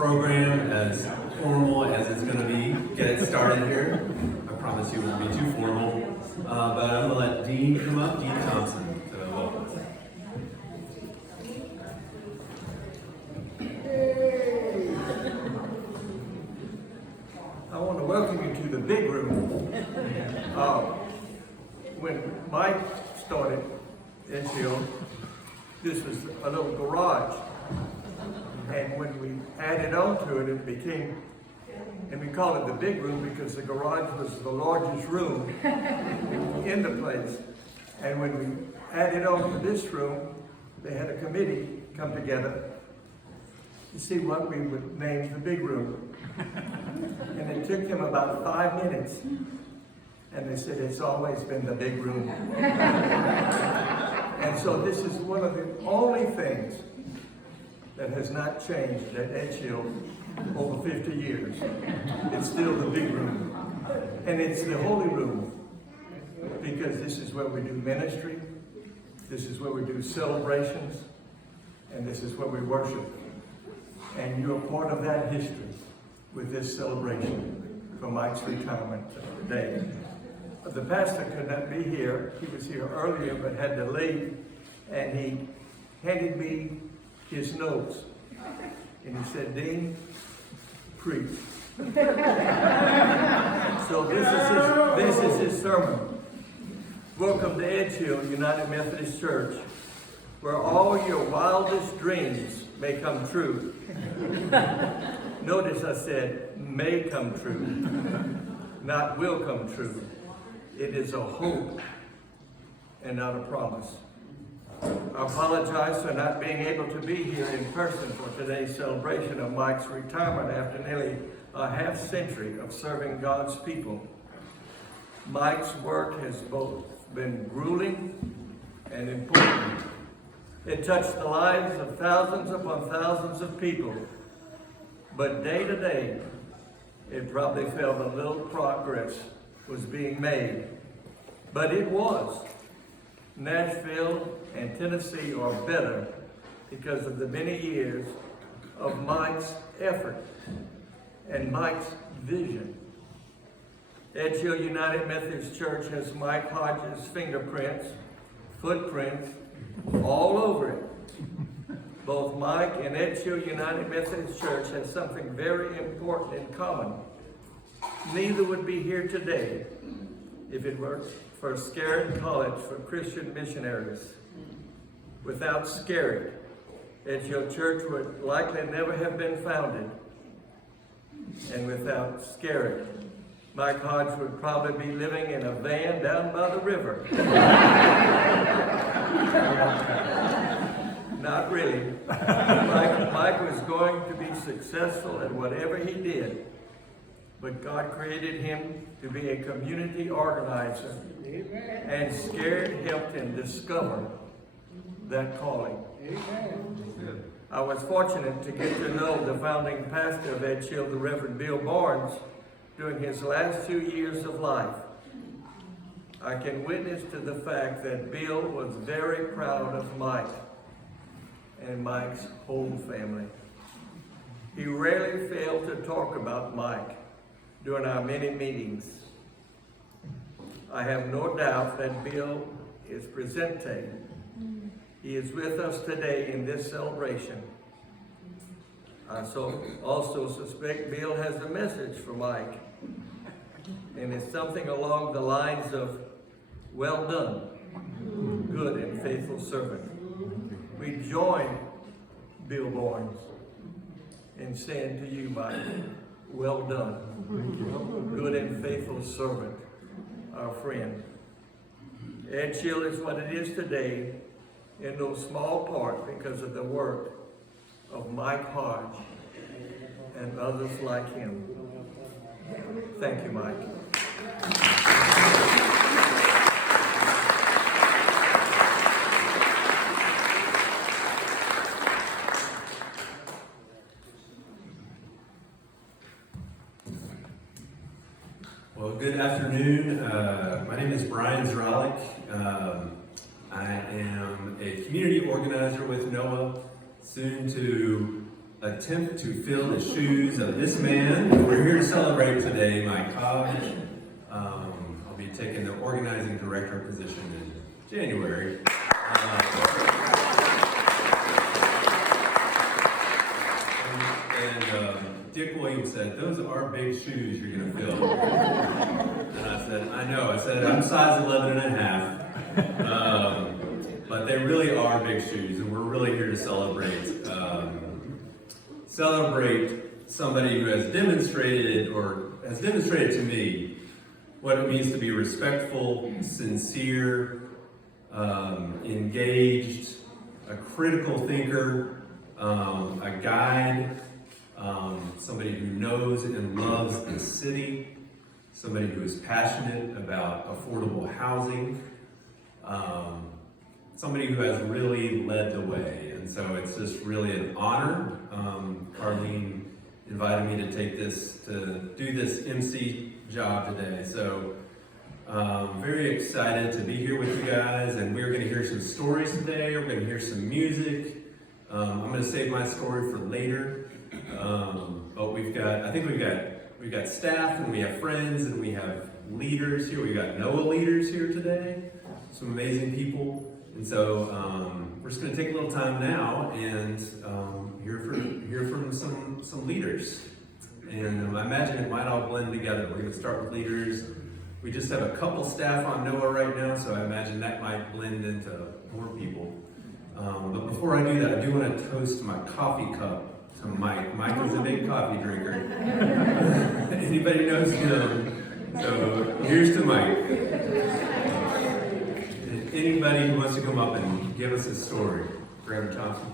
program, as formal as it's going to be. Get started here. I promise you it won't be too formal. But I'm going to let Dean come up, Dean Thompson. So welcome. I want to welcome you to the big room. When Mike started Edgehill, this was a little garage. And when we added on to it, it became, and we call it the big room because the garage was the largest room in the place. And when we added on to this room, they had a committee come together to see what we would name the big room. And it took them about 5 minutes. And they said, it's always been the big room. And so this is one of the only things that has not changed at Edgehill over 50 years. It's still the big room. And it's the holy room because this is where we do ministry, this is where we do celebrations, and this is where we worship. And you're part of that history with this celebration for Mike's retirement today. The pastor could not be here. He was here earlier but had to leave, and he handed me his notes. And he said, Dean, preach. So this is his sermon. Welcome to Edgehill United Methodist Church, where all your wildest dreams may come true. Notice I said, may come true, not will come true. It is a hope and not a promise. I apologize for not being able to be here in person for today's celebration of Mike's retirement after nearly a half-century of serving God's people. Mike's work has both been grueling and important. It touched the lives of thousands upon thousands of people. But day to day, it probably felt a little progress was being made. But it was. Nashville and Tennessee are better because of the many years of Mike's effort and Mike's vision. Edgehill United Methodist Church has Mike Hodge's fingerprints, footprints, all over it. Both Mike and Edgehill United Methodist Church have something very important in common. Neither would be here today if it were for Scarrett College for Christian missionaries. Without Scarrett, Edgehill Church would likely never have been founded. And without Scarrett, Mike Hodge would probably be living in a van down by the river. Not really. Mike was going to be successful at whatever he did, but God created him to be a community organizer, and Scarrett helped him discover that calling. I was fortunate to get to know the founding pastor of Edgehill, the Reverend Bill Barnes, during his last 2 years of life. I can witness to the fact that Bill was very proud of Mike and Mike's whole family. He rarely failed to talk about Mike during our many meetings. I have no doubt that Bill is presenting. He is with us today in this celebration. I also suspect Bill has a message for Mike, and it's something along the lines of, well done, good and faithful servant. We join Bill Barnes in saying to you, Mike, well done, good and faithful servant, our friend. Edgehill is what it is today in no small part because of the work of Mike Hodge and others like him. Thank you, Mike. Well, good afternoon. My name is Brian Zralik. I am a community organizer with NOAA, soon to attempt to fill the shoes of this man who we're here to celebrate today, Mike Hodge. I'll be taking the organizing director position in January. Dick Williams said, "Those are big shoes you're going to fill." And I said, "I know." I said, "I'm size 11 and a half." But they really are big shoes, and we're really here to celebrate somebody who has demonstrated to me what it means to be respectful, sincere, engaged, a critical thinker, a guide, somebody who knows and loves the city, somebody who is passionate about affordable housing, somebody who has really led the way. And so it's just really an honor. Carlene invited me to do this MC job today. So very excited to be here with you guys, and we're going to hear some stories today. We're going to hear some music. I'm going to save my story for later. But we've got staff, and we have friends, and we have leaders here. We've got NOAA leaders here today, some amazing people. And so we're just going to take a little time now and hear from some leaders. And I imagine it might all blend together. We're going to start with leaders. We just have a couple staff on NOAA right now, so I imagine that might blend into more people. But before I do that, I do want to toast my coffee cup to Mike. Mike is a big coffee drinker. Anybody knows him? So here's to Mike. Anybody who wants to come up and give us a story? Reverend Thompson.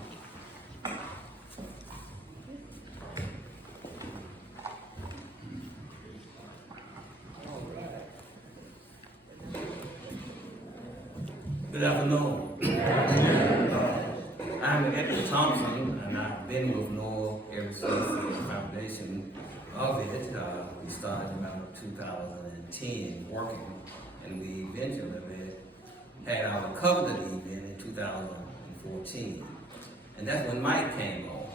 Good afternoon. I'm Edward Thompson, and I've been with NOAA ever since the foundation of it. We started about 2010 working, and we eventually had our covenant event in 2014. And that's when Mike came on.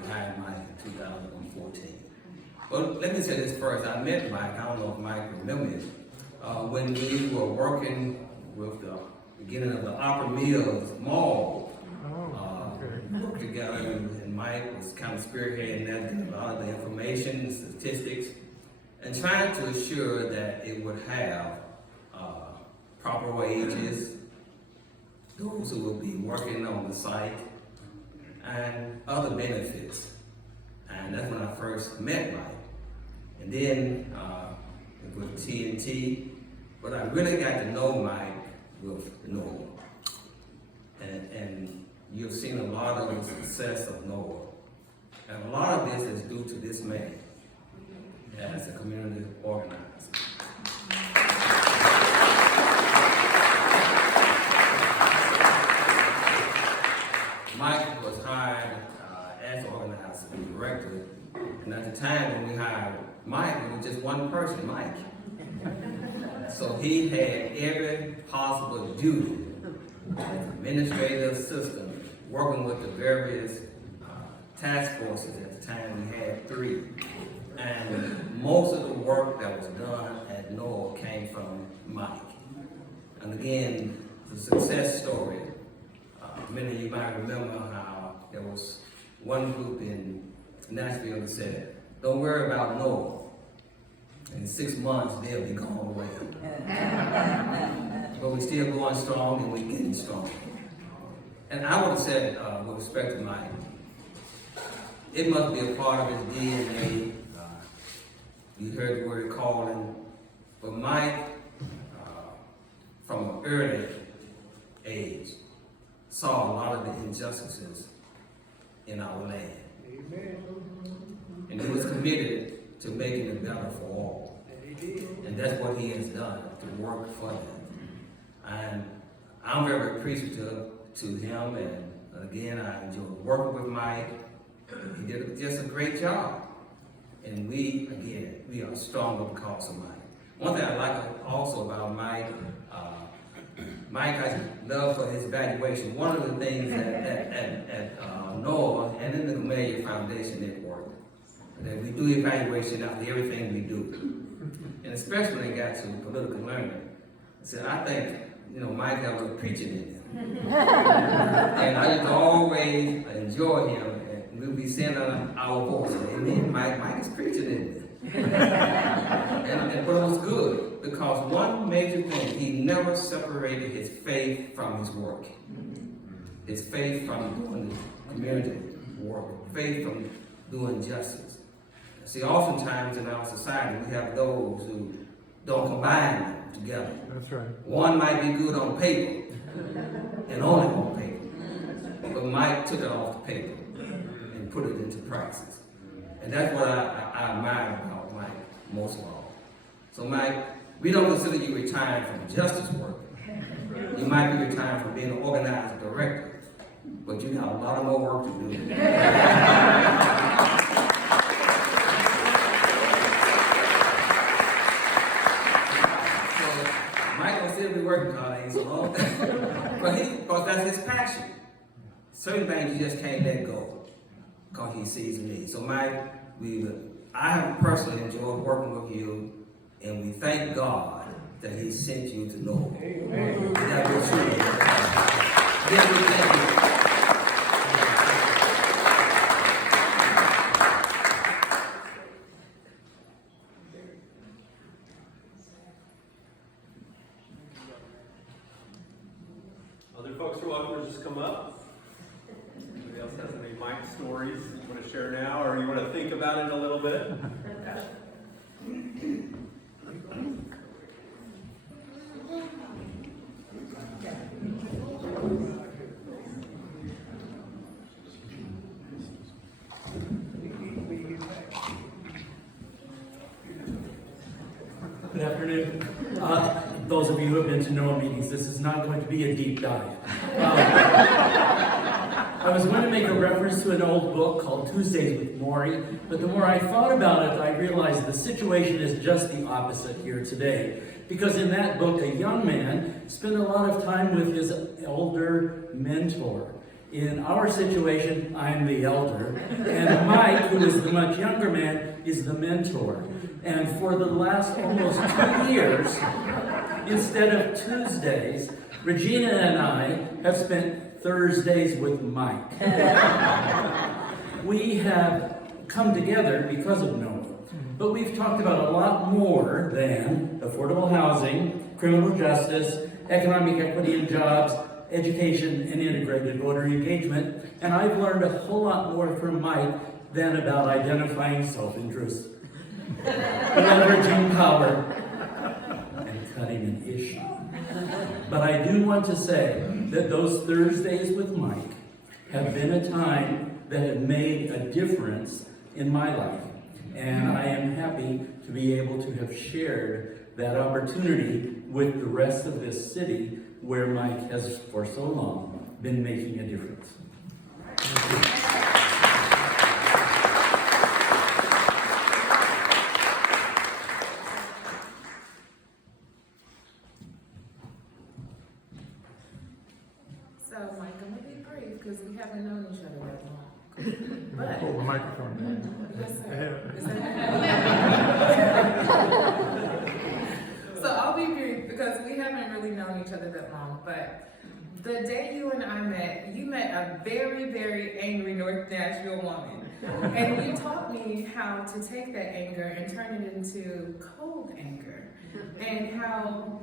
We hired Mike in 2014. But let me say this first. I met Mike, I don't know if Mike remembers, when we were working with the beginning of the Opera Mills Mall. Worked together, and Mike was kind of spearheading that, getting a lot of the information, statistics, and trying to assure that it would have proper wages, those who will be working on the site, and other benefits. And that's when I first met Mike. And then with TNT, but I really got to know Mike with NOAA. And you've seen a lot of the success of NOAA. And a lot of this is due to this man as a community organizer. Mike was hired as organizer and director, and at the time when we hired Mike, it was just one person, Mike. So he had every possible duty, administrative system, working with the various task forces. At the time we had 3. And most of the work that was done at NOAA came from Mike. And again, the success story. Many of you might remember how there was one group in Nashville that said, "Don't worry about NOAA. In 6 months, they'll be gone away." But we're still going strong, and we're getting stronger. And I would have said, with respect to Mike, it must be a part of his DNA. You heard the word calling. But Mike, from an early age, saw a lot of the injustices in our land. Amen. And he was committed to making it better for all. And that's what he has done, to work for them. And I'm very appreciative to him, and again, I enjoyed working with Mike. He did just a great job. And we are stronger because of Mike. One thing I like also about Mike, Mike has love for his evaluation. One of the things at NOAA and in the familiar foundation network, that we do evaluation after everything we do. And especially when it got to political learning. I said, I think, Mike had a little preaching in him. And I used to always enjoy him, and we'll be sending our voice. Amen. Mike is preaching in me. But it was good, because one major thing, he never separated his faith from his work. His faith from doing the community work, faith from doing justice. See, oftentimes in our society, we have those who don't combine them together. That's right. One might be good on paper, and only on paper. But Mike took it off the paper and put it into praxis. And that's what I admire about Mike most of all. So Mike, we don't consider you retiring from justice work. You might be retiring from being an organized director, but you got a lot of more work to do. Mike will still be working on it so long, because that's his passion. Certain things you just can't let go, because he sees a need. So Mike, I have personally enjoyed working with you, and we thank God that He sent you to know. Amen. That was true. Then we thank you. Other folks are welcome to just come up. Anybody else has any Mike stories you want to share now, or you want to think about it a little bit? Good afternoon. Those of you who have been to NOAA meetings, this is not going to be a deep dive. I was going to make a reference to an old book called Tuesdays with Maury, but the more I thought about it, I realized the situation is just the opposite here today. Because in that book, a young man spent a lot of time with his older mentor. In our situation, I'm the elder, and Mike, who is the much younger man, is the mentor. And for the last almost 2 years, instead of Tuesdays, Regina and I have spent Thursdays with Mike. We have come together because of NOAA, but we've talked about a lot more than affordable housing, criminal justice, economic equity and jobs, education, and integrated voter engagement. And I've learned a whole lot more from Mike than about identifying self-interest, leveraging power, and cutting an issue. But I do want to say that those Thursdays with Mike have been a time that have made a difference in my life. And I am happy to be able to have shared that opportunity with the rest of this city where Mike has for so long been making a difference. Thank you. So, Mike, I'm going to be brief because we haven't known each other that long. But, Hold the microphone. yes, sir. Is that So I'll be brief because we haven't really known each other that long. But the day you and I met, you met a very, very angry North Nashville woman. And you taught me how to take that anger and turn it into cold anger. And how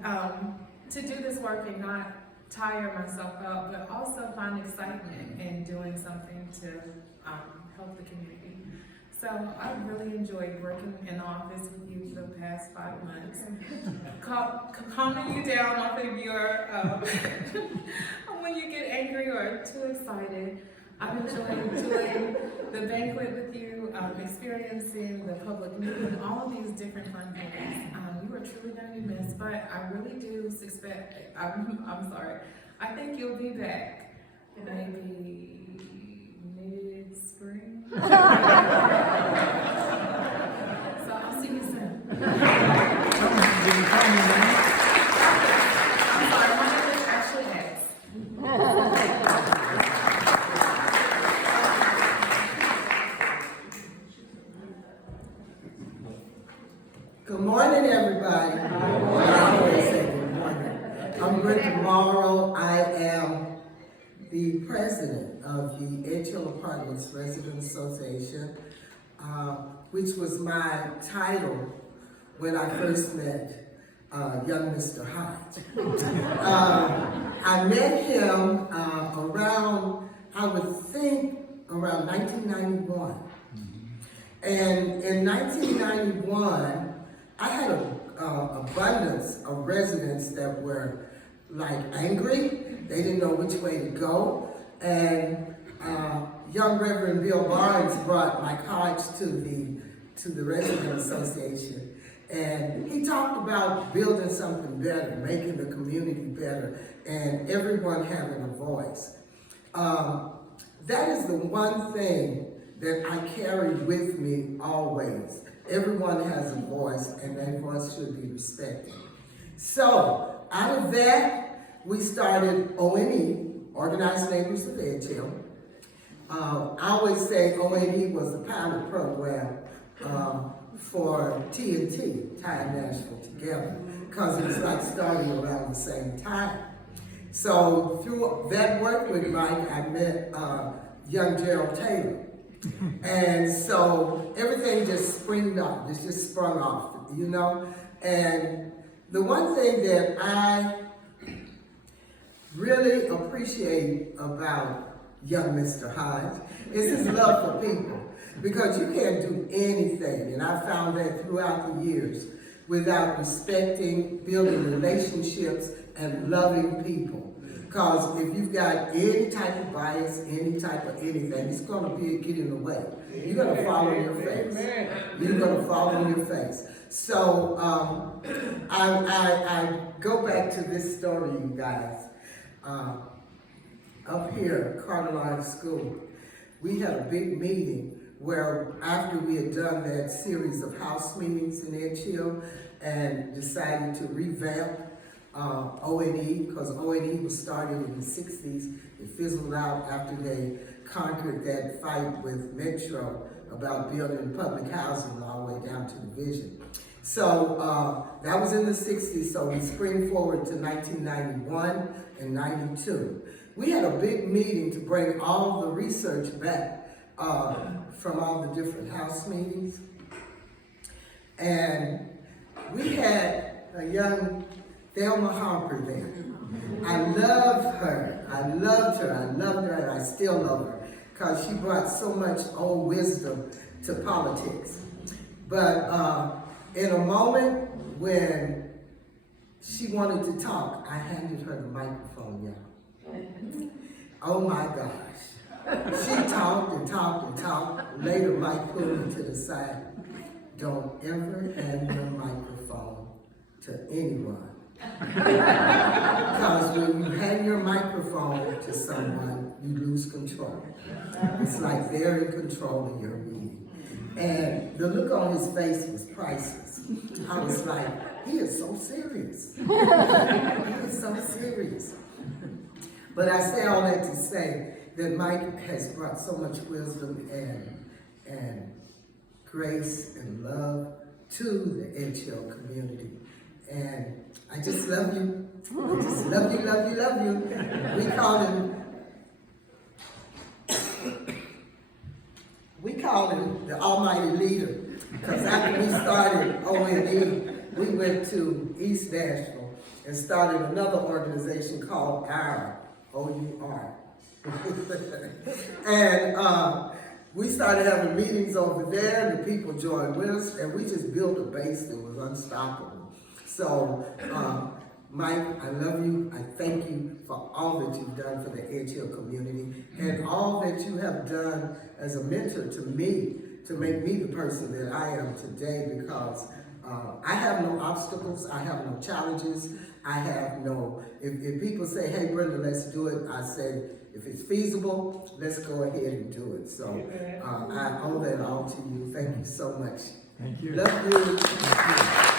to do this work and not tire myself out, but also find excitement in doing something to help the community. So I really enjoyed working in the office with you for the past 5 months, calming you down off of your, when you get angry or too excited. I've enjoyed doing the banquet with you, experiencing the public meeting, all of these different fun things. You are truly going to be missed, but I really do suspect, I'm sorry, I think you'll be back maybe mid-spring. So I'll see you soon. I'm sorry, my name is Ashley X. morning, everybody. Good morning. I always say good morning. I'm Brenda Morrow. I am the president of the Edgehill Apartments Resident Association, which was my title when I first met young Mr. Hodge. I met him around, I would think, around 1991. And in 1991, I had an abundance of residents that were like angry. They didn't know which way to go. And young Reverend Bill Barnes brought Mike Hodge to the Resident Association. And he talked about building something better, making the community better, and everyone having a voice. That is the one thing that I carry with me always. Everyone has a voice, and that voice should be respected. So, out of that, we started ONE, Organized Neighbors of Edgehill. I always say ONE was a pilot program for TNT, tying Nashville together, because it was like starting around the same time. So, through that work with Mike, I met young Gerald Taylor. And so everything just sprung off, it just sprung off, you know? And the one thing that I really appreciate about young Mr. Hodge is his love for people. Because you can't do anything, and I found that throughout the years, without respecting, building relationships, and loving people. Because if you've got any type of bias, any type of anything, it's going to get in the way. You're going to fall on your face. You're going to fall on your face. So I go back to this story, you guys. Up here at Carter School, we had a big meeting where after we had done that series of house meetings in Edgehill and decided to revamp ONE, because ONE was started in the 60s. It fizzled out after they conquered that fight with Metro about building public housing all the way down to the Vision. So that was in the 60s, so we spring forward to 1991 and 92. We had a big meeting to bring all the research back from all the different house meetings. And we had a young Thelma Harper there. I loved her, and I still love her, because she brought so much old wisdom to politics. But in a moment when she wanted to talk, I handed her the microphone, y'all. Oh my gosh. She talked and talked and talked. Later, Mike pulled me to the side. Don't ever hand your microphone to anyone. Because when you hand your microphone to someone, you lose control. It's like they're in control of your meeting. And the look on his face was priceless. I was like, he is so serious. He is so serious. But I say all that to say that Mike has brought so much wisdom and grace and love to the Edgehill community. And I just love you. I just love you, love you, love you. We call him the almighty leader. Because after we started ONE, we went to East Nashville and started another organization called OUR, O-U-R. And we started having meetings over there, and the people joined with us, and we just built a base that was unstoppable. So, Mike, I love you. I thank you for all that you've done for the Edgehill community and all that you have done as a mentor to me to make me the person that I am today, because I have no obstacles, I have no challenges, I have no, if people say, hey Brenda, let's do it, I say, if it's feasible, let's go ahead and do it. So I owe that all to you. Thank you so much. Thank you. Love you. Thank you.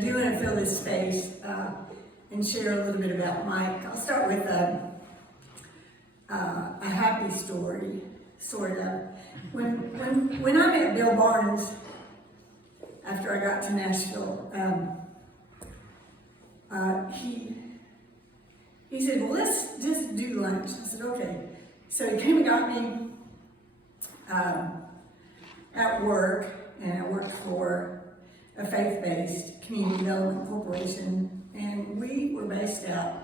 I do want to fill this space and share a little bit about Mike. I'll start with a happy story, sort of. When I met Bill Barnes after I got to Nashville, he said, well, let's just do lunch. I said, okay. So he came and got me at work, and I worked for a faith-based community development corporation, and we were based out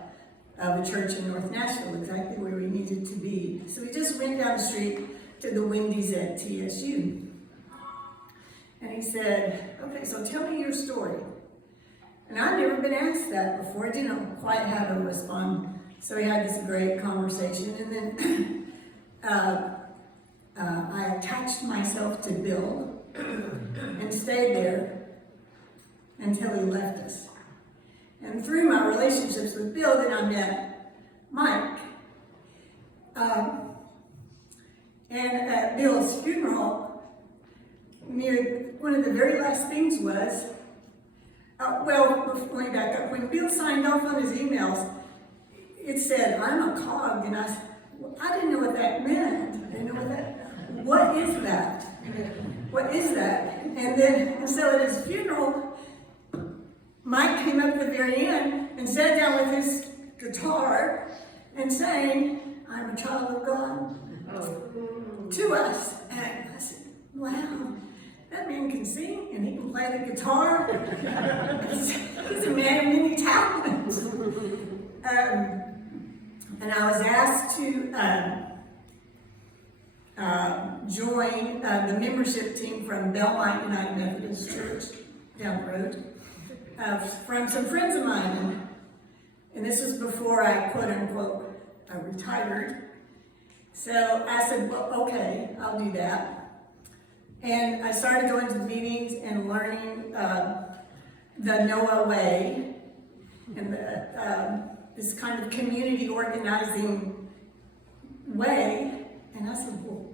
of a church in North Nashville, exactly where we needed to be. So we just went down the street to the Wendy's at TSU. And he said, okay, so tell me your story. And I'd never been asked that before. I didn't quite have how to respond. So we had this great conversation, and then I attached myself to Bill and stayed there until he left us. And through my relationships with Bill, then I met Mike. And at Bill's funeral, one of the very last things was, let me back up. When Bill signed off on his emails, it said, I'm a cog. And I said, well, I didn't know what that meant. I didn't know what is that? What is that? And so at his funeral, Mike came up at the very end and sat down with his guitar and sang, I'm a child of God, to us. And I said, wow, that man can sing and he can play the guitar. He's a man of many talents. And I was asked to join the membership team from Belmont United Methodist Church down the road, from some friends of mine. And this was before I, quote unquote, retired. So I said, well, okay, I'll do that. And I started going to the meetings and learning the Noah way and this kind of community organizing way. And I said, well,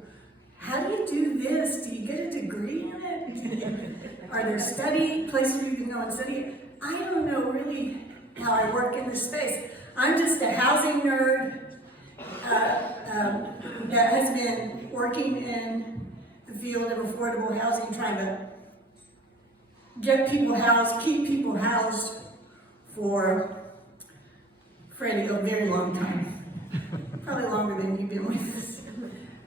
how do you do this? Do you get a degree in it? Are there study places where you can go and study? I don't know really how I work in this space. I'm just a housing nerd that has been working in the field of affordable housing, trying to get people housed, keep people housed for Freddie, a very long time. Probably longer than you've been with us.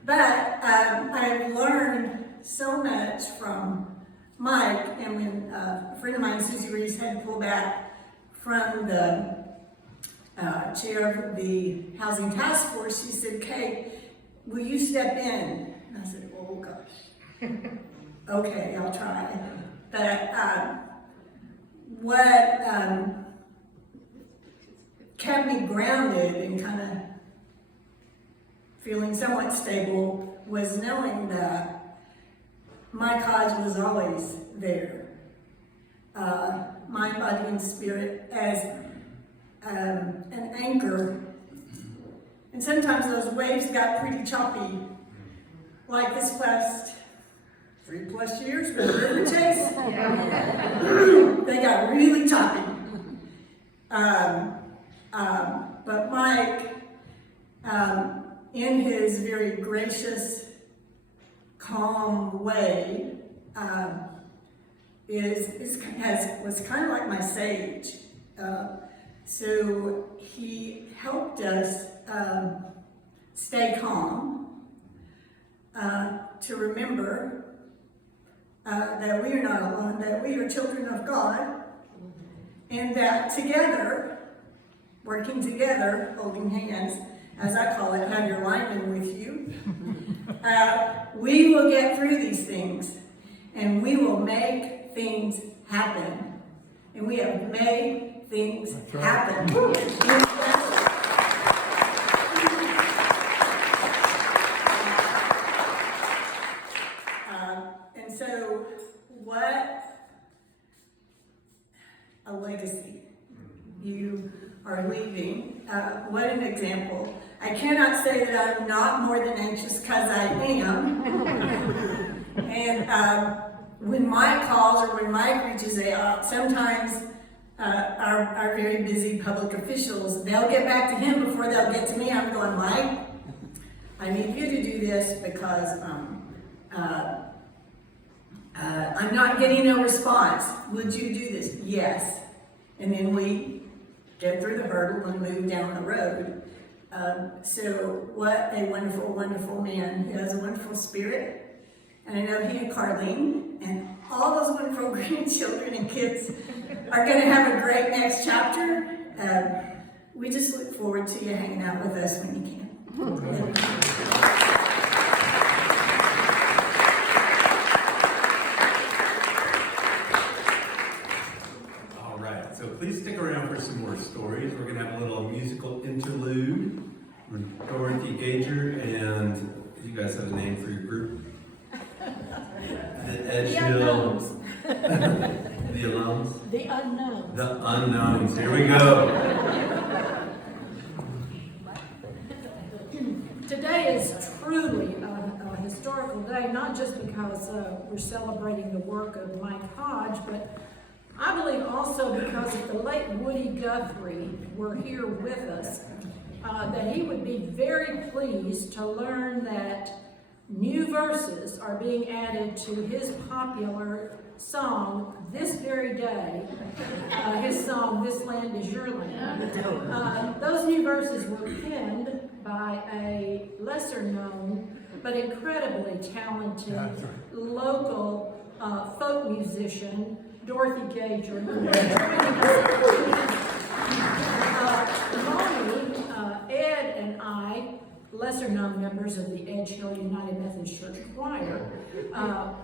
But I've learned so much from Mike, and when a friend of mine, Susie Reese, had to pull back from the chair of the Housing Task Force, she said, Kay, will you step in? And I said, oh gosh. Okay, I'll try. But what kept me grounded and kind of feeling somewhat stable was knowing that Mike Hodge was always there. Mind, body, and spirit as an anchor. And sometimes those waves got pretty choppy, like this past 3+ years with the river chase. They got really choppy. But Mike, in his very gracious, calm way, was kind of like my sage. So he helped us stay calm, to remember that we are not alone, that we are children of God, and that together, working together, holding hands, as I call it, have your lineman with you, we will get through these things, and we will make things happen. And we have made things happen. And so, what a legacy you are leaving. What an example. I cannot say that I'm not more than anxious, because I am. And when Mike calls or when Mike reaches out, sometimes our very busy public officials, they'll get back to him before they'll get to me. I'm going, Mike, I need you to do this because I'm not getting no response. Would you do this? Yes. And then we get through the hurdle and move down the road. So what a wonderful, wonderful man. He has a wonderful spirit. And I know he and Carlene and all those wonderful grandchildren and kids are going to have a great next chapter. We just look forward to you hanging out with us when you can. All right, so please stick around for some more stories. We're going to have a little musical interlude with Dorothy Gager, and you guys have a name for your group? The Edgehill. The alums? The unknowns. The unknowns. Here we go. Today is truly a historical day, not just because we're celebrating the work of Mike Hodge, but I believe also because if the late Woody Guthrie were here with us, that he would be very pleased to learn that new verses are being added to his popular song this very day, his song, This Land Is Your Land. Those new verses were penned by a lesser known but incredibly talented local folk musician, Dorothy Gager, who is joining us. Mommy, Ed and I, lesser known members of the Edgehill United Methodist Church Choir,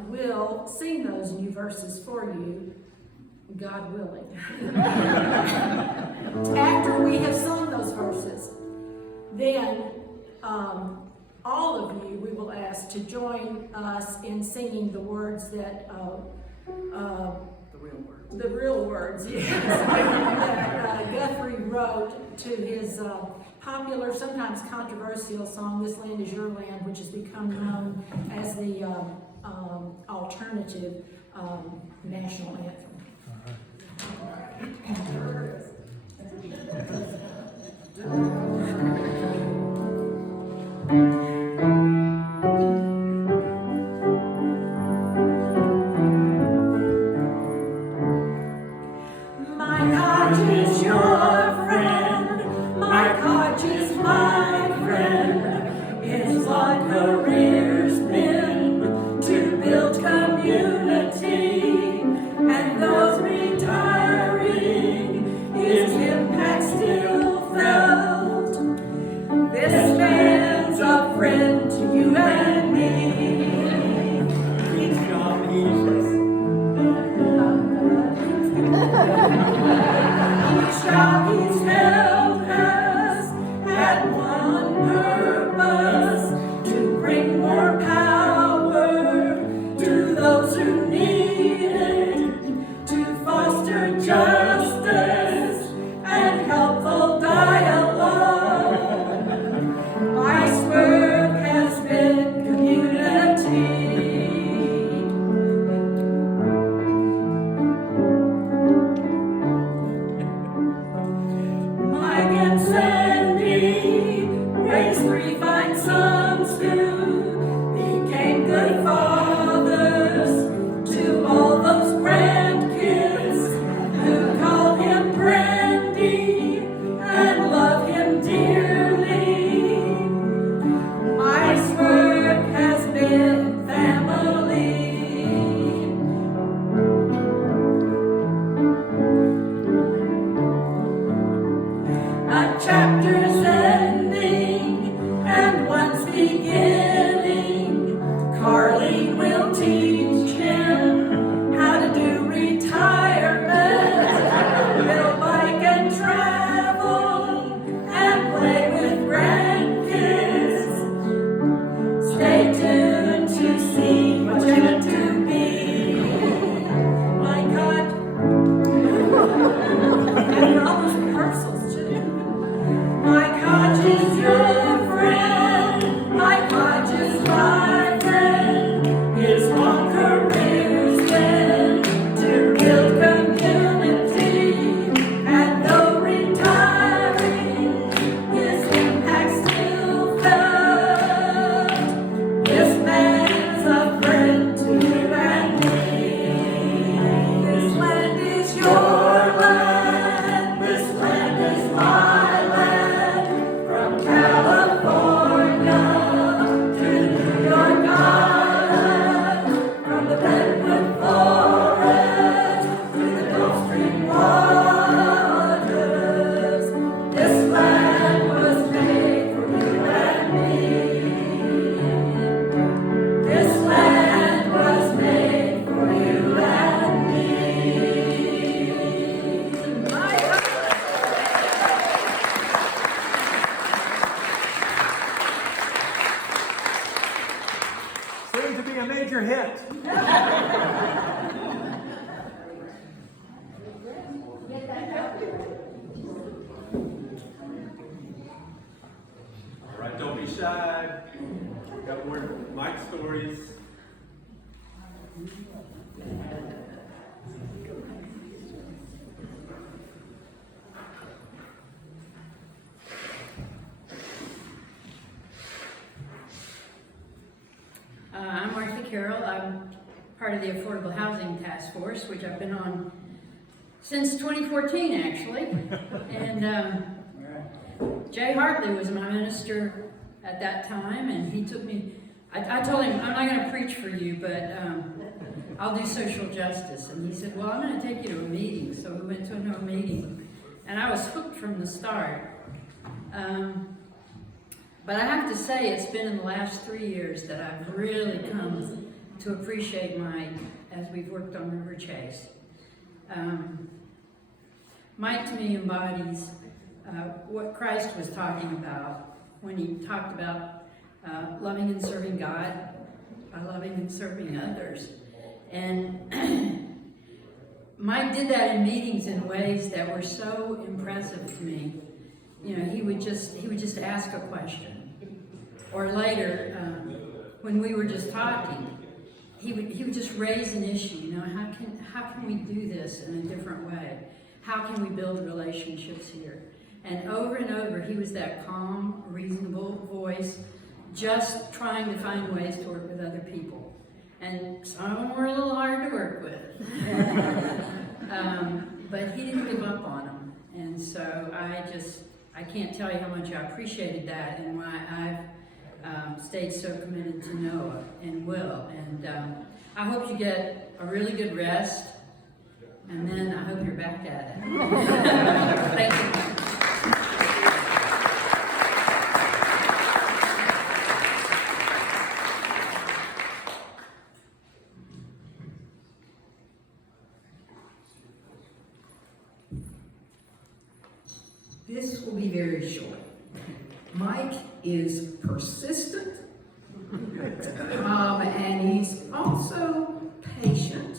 will sing those new verses for you, God willing. After we have sung those verses, then all of you, we will ask to join us in singing the words that the real words, yes, that Guthrie wrote to his popular, sometimes controversial song, This Land Is Your Land, which has become known as the alternative national anthem. Mike Hodge is your friend. Mike Hodge is my friend. His long career's been to build community, and those retiring, his impact still felt. This man's a friend to you and me. Each job he's held has had one purpose, to bring more power to those who need it, to foster justice and helpful dialogue. Mike's work has been community. Mike and Sandy raised 3 fine sons who became good fathers to all those grandkids who call him Brandy and love him dearly. Mike's work has been family. A chapter's ending, and one's to be a major hit. All right, don't be shy. Got more Mike stories. I'm Martha Carroll. I'm part of the Affordable Housing Task Force, which I've been on since 2014, actually. And Jay Hartley was my minister at that time, and he took me. I told him, I'm not going to preach for you, but I'll do social justice. And he said, well, I'm going to take you to a meeting. So we went to a meeting, and I was hooked from the start. But I have to say, it's been in the last 3 years that I've really come to appreciate Mike as we've worked on River Chase. Mike, to me, embodies what Christ was talking about when he talked about loving and serving God by loving and serving others. And Mike did that in meetings in ways that were so impressive to me. You know, he would just ask a question, or later, when we were just talking, he would just raise an issue. You know, how can we do this in a different way? How can we build relationships here? And over, he was that calm, reasonable voice, just trying to find ways to work with other people. And some of them were a little hard to work with, but he didn't give up on them. And so I can't tell you how much I appreciated that and why I've stayed so committed to Noah and will. And I hope you get a really good rest, and then I hope you're back at it. Thank you. This will be very short. Mike is persistent, and he's also patient.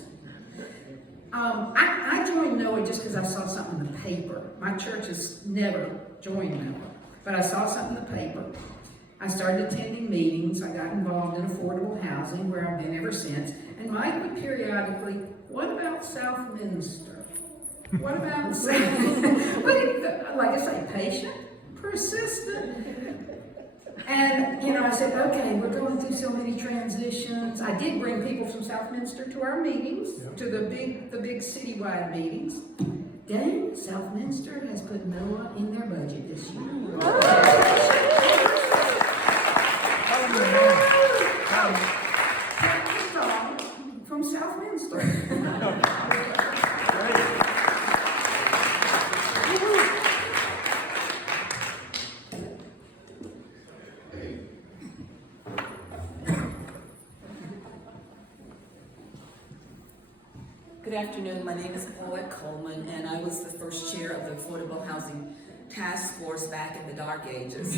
I joined Noah just because I saw something in the paper. My church has never joined Noah, but I saw something in the paper. I started attending meetings. I got involved in affordable housing, where I've been ever since. And Mike would periodically, what about Southminster? What about like I say, patient, persistent. And, you know, I said, okay, we're going through so many transitions. I did bring people from Southminster to our meetings, to the big citywide meetings. Dang, Southminster has put Noah in their budget this year. From Southminster. Good afternoon. My name is Paulette Coleman, and I was the first chair of the Affordable Housing Task Force back in the dark ages.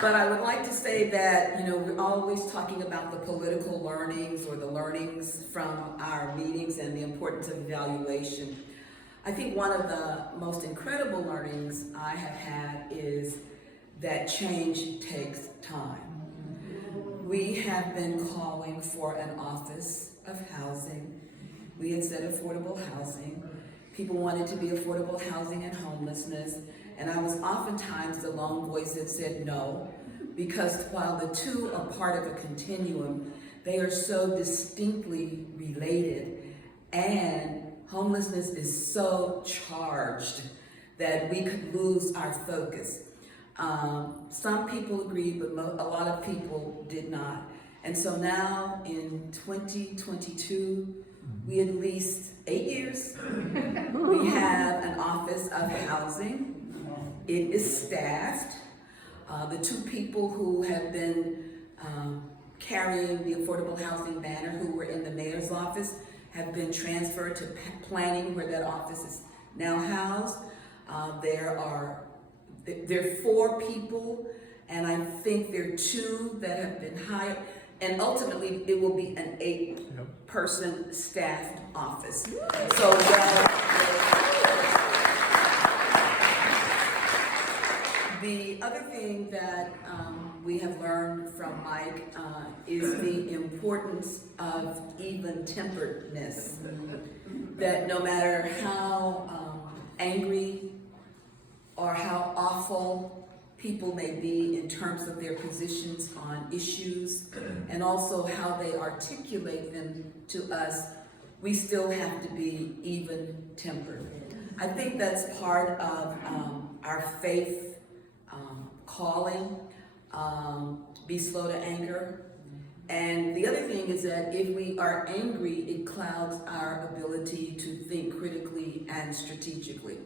But I would like to say that, you know, we're always talking about the political learnings or the learnings from our meetings and the importance of evaluation. I think one of the most incredible learnings I have had is that change takes time. We have been calling for an office of housing. We had said affordable housing. People wanted to be affordable housing and homelessness. And I was oftentimes the lone voice that said no, because while the two are part of a continuum, they are so distinctly related. And homelessness is so charged that we could lose our focus. Some people agreed, but a lot of people did not. And so now in 2022, we at least 8 years, we have an office of housing. It is staffed. The two people who have been carrying the affordable housing banner, who were in the mayor's office, have been transferred to planning, where that office is now housed. There are 4 people, And I think there are 2 that have been hired, and ultimately it will be an 8-person staffed office. So the other thing that we have learned from Mike is the importance of even-temperedness. That no matter how angry or how awful people may be in terms of their positions on issues, and also how they articulate them to us, we still have to be even-tempered. I think that's part of our faith calling, be slow to anger. And the other thing is that if we are angry, it clouds our ability to think critically and strategically.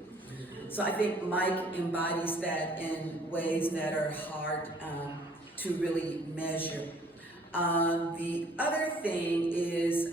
So I think Mike embodies that in ways that are hard to really measure. The other thing is,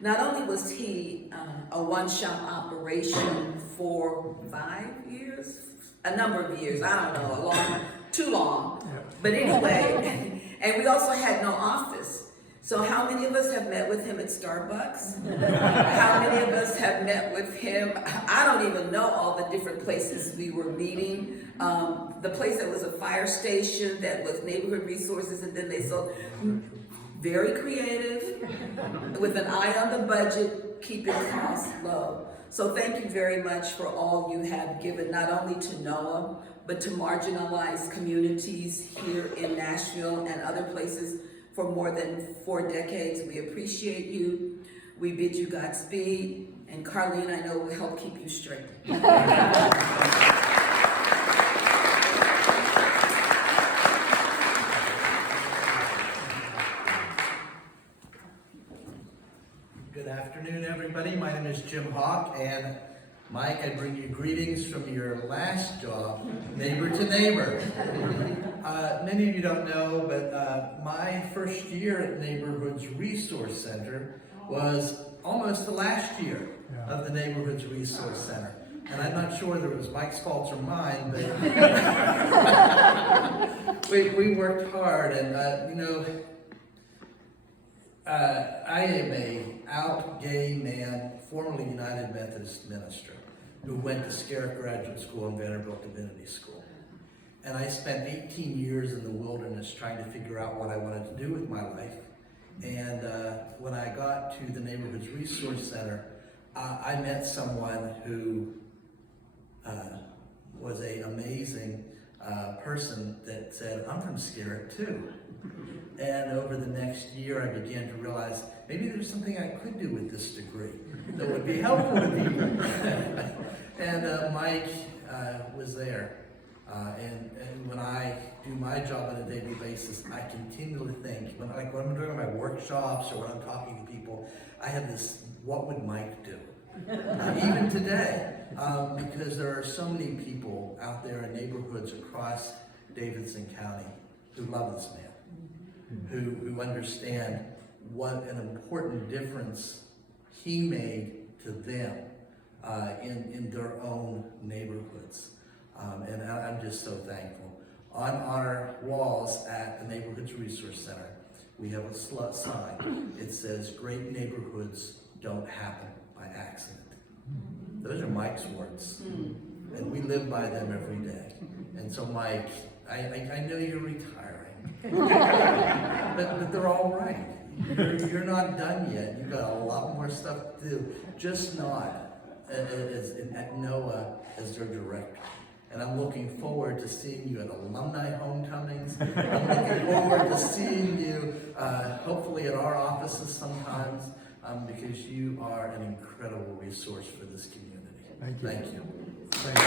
not only was he a one-shop operation for 5 years, a number of years, I don't know, too long, but anyway, and we also had no office. So how many of us have met with him at Starbucks? How many of us have met with him? I don't even know all the different places we were meeting. The place that was a fire station, that was neighborhood resources, and then they sold. Very creative, with an eye on the budget, keeping costs low. So thank you very much for all you have given, not only to NOAA, but to marginalized communities here in Nashville and other places for more than 4 decades. We appreciate you. We bid you Godspeed. And Carlene, I know, will help keep you straight. Good afternoon, everybody. My name is Jim Hawk, and Mike, I bring you greetings from your last job, neighbor to neighbor. Many of you don't know, but my first year at Neighborhoods Resource Center was almost the last year of the Neighborhoods Resource Center. And I'm not sure whether it was Mike's fault or mine, but we worked hard, and I am a out gay man, formerly United Methodist minister, who went to Scarritt Graduate School and Vanderbilt Divinity School. And I spent 18 years in the wilderness trying to figure out what I wanted to do with my life. And when I got to the Neighborhoods Resource Center, I met someone who was an amazing person that said, I'm from Scarritt too. And over the next year, I began to realize maybe there's something I could do with this degree that would be helpful to people. And Mike was there. And when I do my job on a daily basis, I continually think, when I'm doing my workshops or when I'm talking to people, I have this, what would Mike do? Even today, because there are so many people out there in neighborhoods across Davidson County who love this man, who understand what an important difference he made to them in their own neighborhoods. And I'm just so thankful. On our walls at the Neighborhoods Resource Center, we have a sign. It says, "Great neighborhoods don't happen by accident." Those are Mike's words, and we live by them every day. And so, Mike, I know you're retiring, but they're all right. You're not done yet. You've got a lot more stuff to do, just not at NOAA as their director. And I'm looking forward to seeing you at alumni homecomings. I'm looking forward to seeing you, hopefully at our offices sometimes, because you are an incredible resource for this community. Thank you. Thank you. Thank you.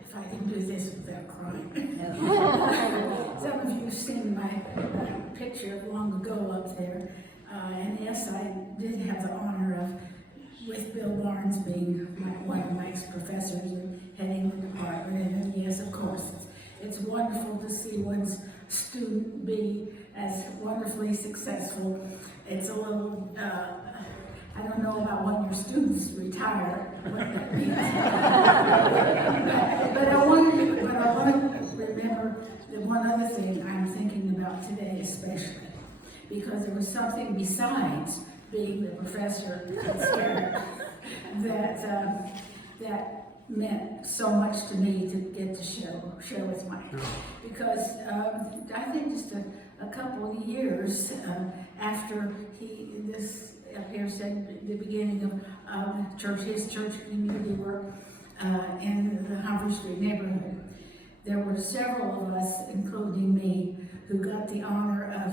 If I can do this without crying. Some of you have seen my picture long ago up there. And yes, I did have the honor of, with Bill Barnes being one of Mike's professors and heading the department. And yes, of course, it's wonderful to see one's student be as wonderfully successful. It's a little, I don't know about when your students retire, what that means. but I want to remember the one other thing I'm thinking about today especially, because there was something besides being the professor at Scarrett that meant so much to me to get to share with Mike. Because I think just a couple of years after this appears at the beginning of his church community work in the Humphrey Street neighborhood, there were several of us, including me, who got the honor of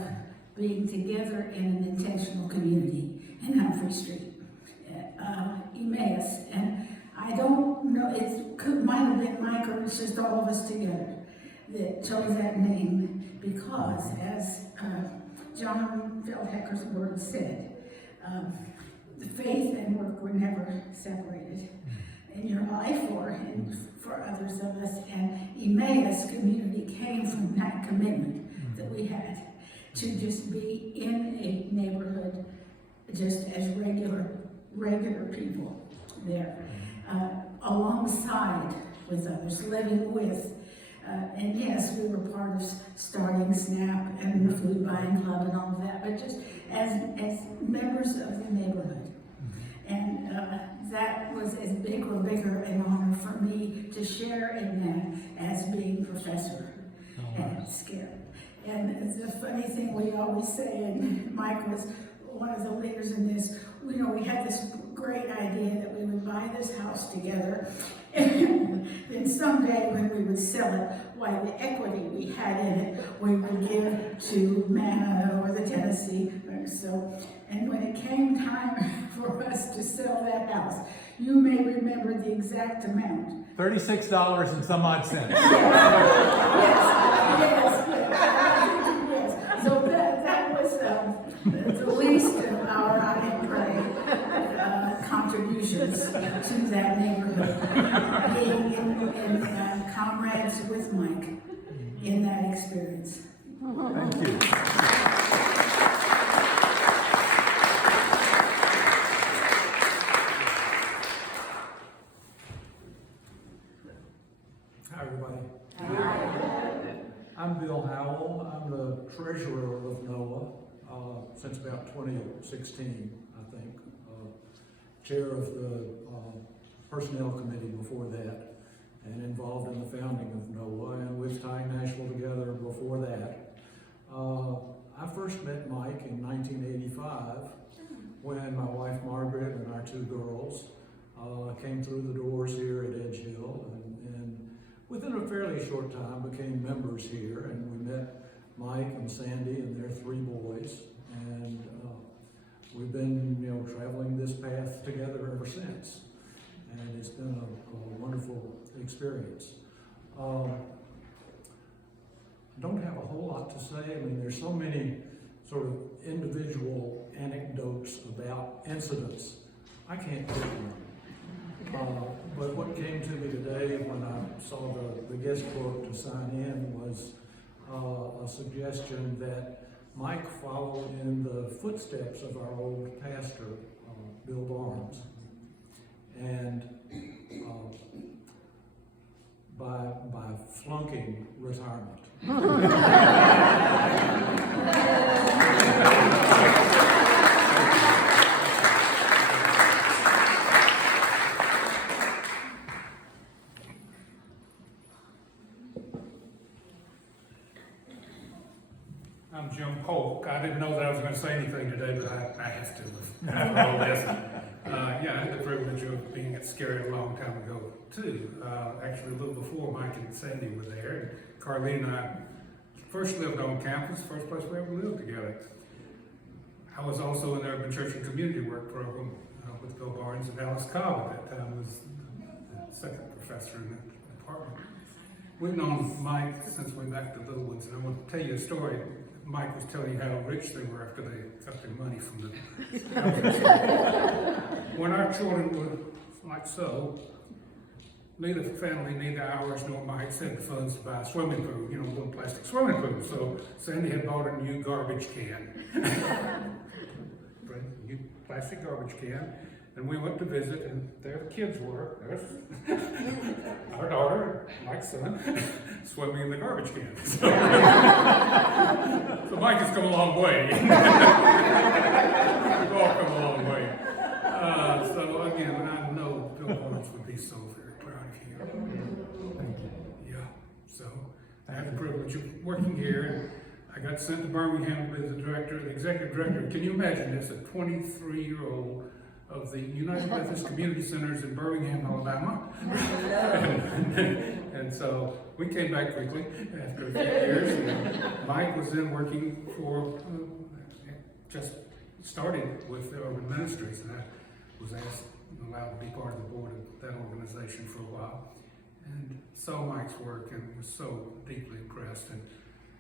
being together in an intentional community in Humphrey Street, Emmaus. And I don't know, might have been Mike, or it's just all of us together that chose that name because, as John Feldhecker's word said, the faith and work were never separated in your life or for others of us. And Emmaus community came from that commitment that we had to just be in a neighborhood just as regular people there, alongside with others, living with. And yes, we were part of starting SNAP and the Food Buying Club and all of that, but just as members of the neighborhood. And that was as big or bigger an honor for me to share in that as being professor at Scarrett. And the funny thing we always say, and Mike was one of the leaders in this, we had this great idea that we would buy this house together, and then someday when we would sell it, why the equity we had in it, we would give to Manna or the Tennessee or so. And when it came time for us to sell that house, you may remember the exact amount. $36 and some odd cents. Yes. So that was the least of our, I pray, contributions to that neighborhood, being in comrades with Mike in that experience. Thank you. Hi, everybody. I'm Bill Howell. I'm the treasurer of NOAA since about 2016, I think. Chair of the personnel committee before that, and involved in the founding of NOAA and with tying Nashville together before that. I first met Mike in 1985 when my wife Margaret and our two girls came through the doors here at Edgehill, and within a fairly short time became members here, and we met Mike and Sandy and their three boys, and we've been traveling this path together ever since, and it's been a wonderful experience. I don't have a whole lot to say. I mean, there's so many sort of individual anecdotes about incidents. I can't pick one. But what came to me today when I saw the guest quote to sign in was a suggestion that Mike follow in the footsteps of our old pastor, Bill Barnes, and by flunking retirement. I'm Jim Polk. I didn't know that I was going to say anything today, but I have to after all this. I had the privilege of being at Scarrett a long time ago too. Actually, a little before Mike and Sandy were there. And Carlene and I first lived on campus, first place we ever lived together. I was also in the Urban Church and Community Work program with Bill Barnes, and Alice Cobb at that time was the second professor in that department. We've known Mike since way back to Little Ones, and I want to tell you a story. Mike was telling you how rich they were after they got their money from the When our children were like so, neither family, neither ours nor Mike's had the funds to buy a swimming pool, you know, a little plastic swimming pool. So Sandy had bought a new garbage can. New plastic garbage can. And we went to visit, and there the kids were. There's our daughter, Mike's son, swimming in the garbage can. So, so Mike has come a long way. We've all come a long way. So again, I know Bill Lawrence would be so very proud of you. Thank you. Yeah, so I had the privilege of working here, and I got sent to Birmingham to be the director, the executive director. Can you imagine this? A 23-year-old of the United Methodist Community Centers in Birmingham, Alabama. and so we came back quickly after a few years. And Mike was then working for, just started with the Urban Ministries, and I was allowed to be part of the board of that organization for a while. And saw Mike's work and was so deeply impressed, and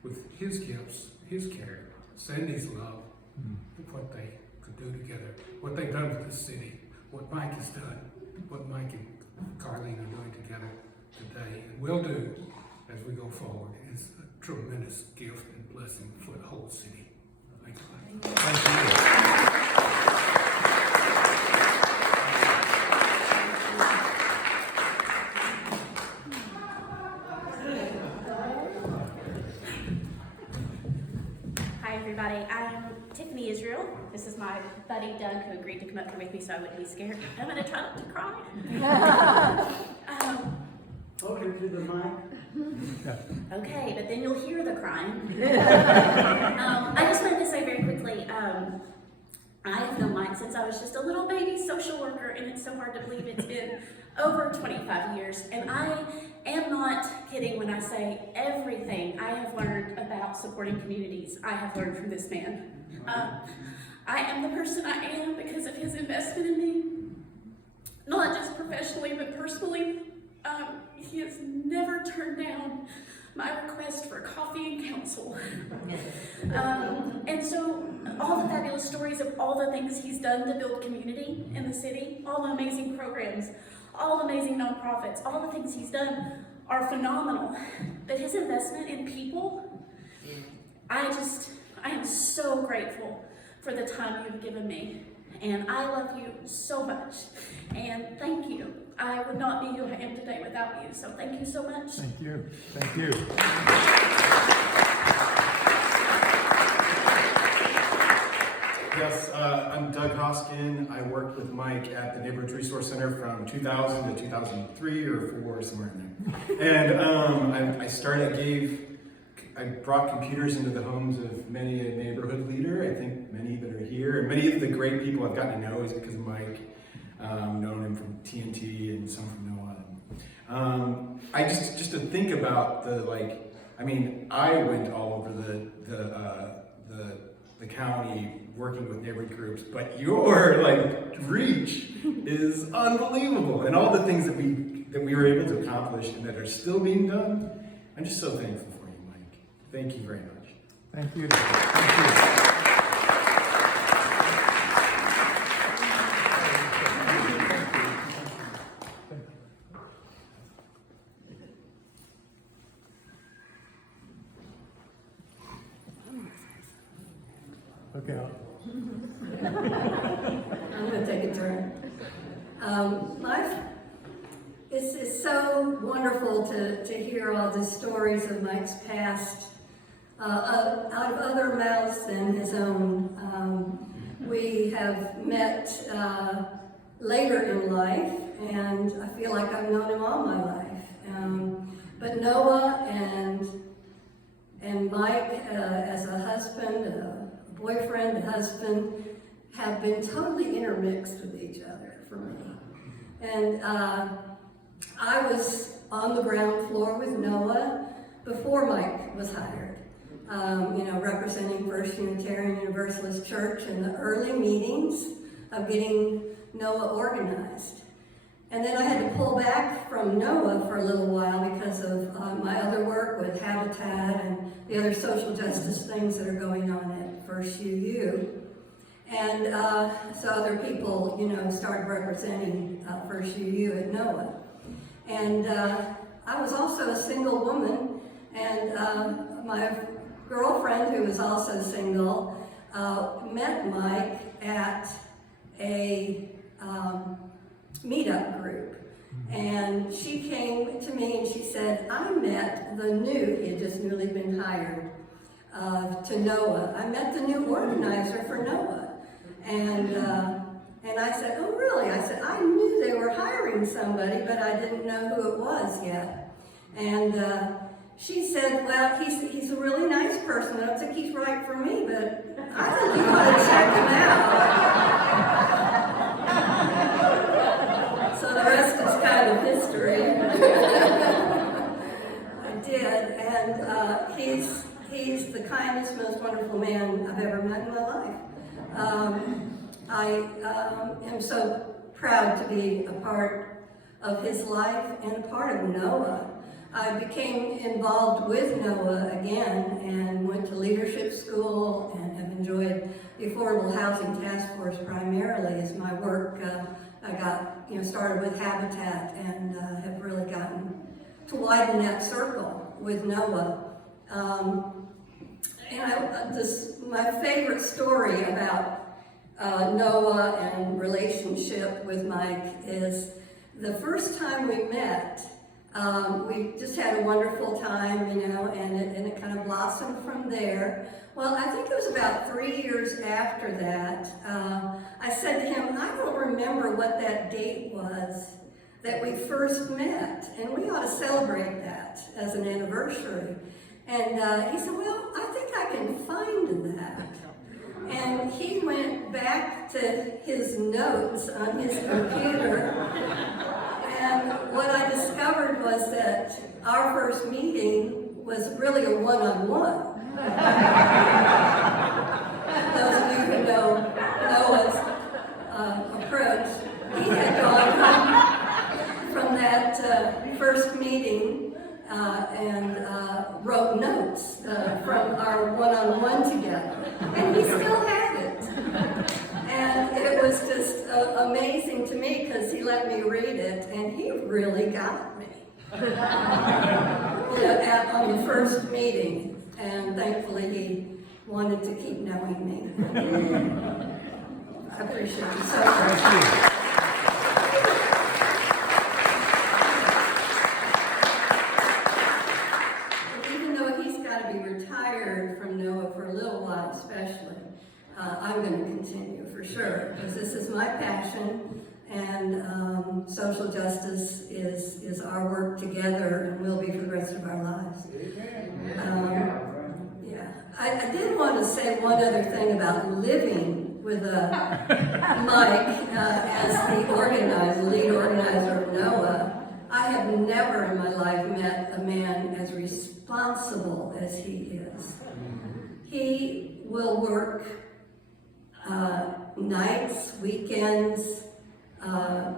with his gifts, his care, Sandy's love, what they could do together, what they've done with this city, what Mike has done, what Mike and Carlene are doing together today, and will do as we go forward, is a tremendous gift and blessing for the whole city. Thank you. Thank you. Israel. This is my buddy Doug, who agreed to come up here with me so I wouldn't be scared. I'm going to try not to cry. Over to the mic. Okay, but then you'll hear the crying. I just wanted to say very quickly, I have known Mike since I was just a little baby social worker, and it's so hard to believe it's been over 25 years. And I am not kidding when I say everything I have learned about supporting communities, I have learned from this man. I am the person I am because of his investment in me, not just professionally, but personally. He has never turned down my request for coffee and counsel. And so all the fabulous stories of all the things he's done to build community in the city, all the amazing programs, all the amazing nonprofits, all the things he's done are phenomenal. But his investment in people, I am so grateful for the time you've given me. And I love you so much. And thank you. I would not be who I am today without you. So thank you so much. Thank you. Thank you. Yes, I'm Doug Hoskin. I worked with Mike at the Neighborhood Resource Center from 2000 to 2003 or 4, somewhere in there. And I brought computers into the homes of many a neighborhood leader. I think many that are here, and many of the great people I've gotten to know is because of Mike. Known him from TNT and some from NOAA. I just to think about I went all over the county working with neighborhood groups, but your reach is unbelievable, and all the things that we were able to accomplish and that are still being done. I'm just so thankful for you, Mike. Thank you very much. Thank you. Thank you. Okay. I'm going to take a turn. It's so wonderful to hear all the stories of Mike's past out of other mouths than his own. We have met later in life, and I feel like I've known him all my life. But Noah and Mike, as a husband, boyfriend, husband, have been totally intermixed with each other for me. And I was on the ground floor with Noah before Mike was hired, representing First Unitarian Universalist Church in the early meetings of getting Noah organized. And then I had to pull back from Noah for a little while because of my other work with Habitat and the other social justice things that are going on at First UU. And so other people, started representing First UU at Noah. And I was also a single woman, and my girlfriend, who was also single, met Mike at a meetup group. And she came to me and she said, I met the new, he had just newly been hired to Noah. I met the new organizer for Noah. And I said, oh really? I said, I knew they were hiring somebody, but I didn't know who it was yet. And she said, well, he's a really nice person. I don't think he's right for me, but I think you ought to check him out. So the rest is kind of history. I did, and he's the kindest, most wonderful man I've ever met in my life. I am so proud to be a part of his life and a part of Noah. I became involved with Noah again and went to leadership school and have enjoyed the Affordable Housing Task Force primarily as my work. I got started with Habitat and have really gotten to widen that circle with Noah. My favorite story about Noah and relationship with Mike is the first time we met. We just had a wonderful time, and it kind of blossomed from there. Well, I think it was about 3 years after that, I said to him, I don't remember what that date was that we first met, and we ought to celebrate that as an anniversary. And he said, well, I think I can find that. And he went back to his notes on his computer, and what I discovered was that our first meeting was really a one-on-one. Those of you who know Noah's approach, he had gone from that first meeting and wrote notes from our one-on-one together, and he still had it. And it was just amazing to me because he let me read it, and he really got me on the first meeting. And thankfully, he wanted to keep knowing me. I appreciate you so much. Even though he's got to be retired from Noah for a little while, especially, I'm going to continue for sure, because this is my passion, and social justice is our work together and will be for the rest of our lives. I did want to say one other thing about living with Mike as the lead organizer of Noah. I have never in my life met a man as responsible as he is. He will work nights, weekends,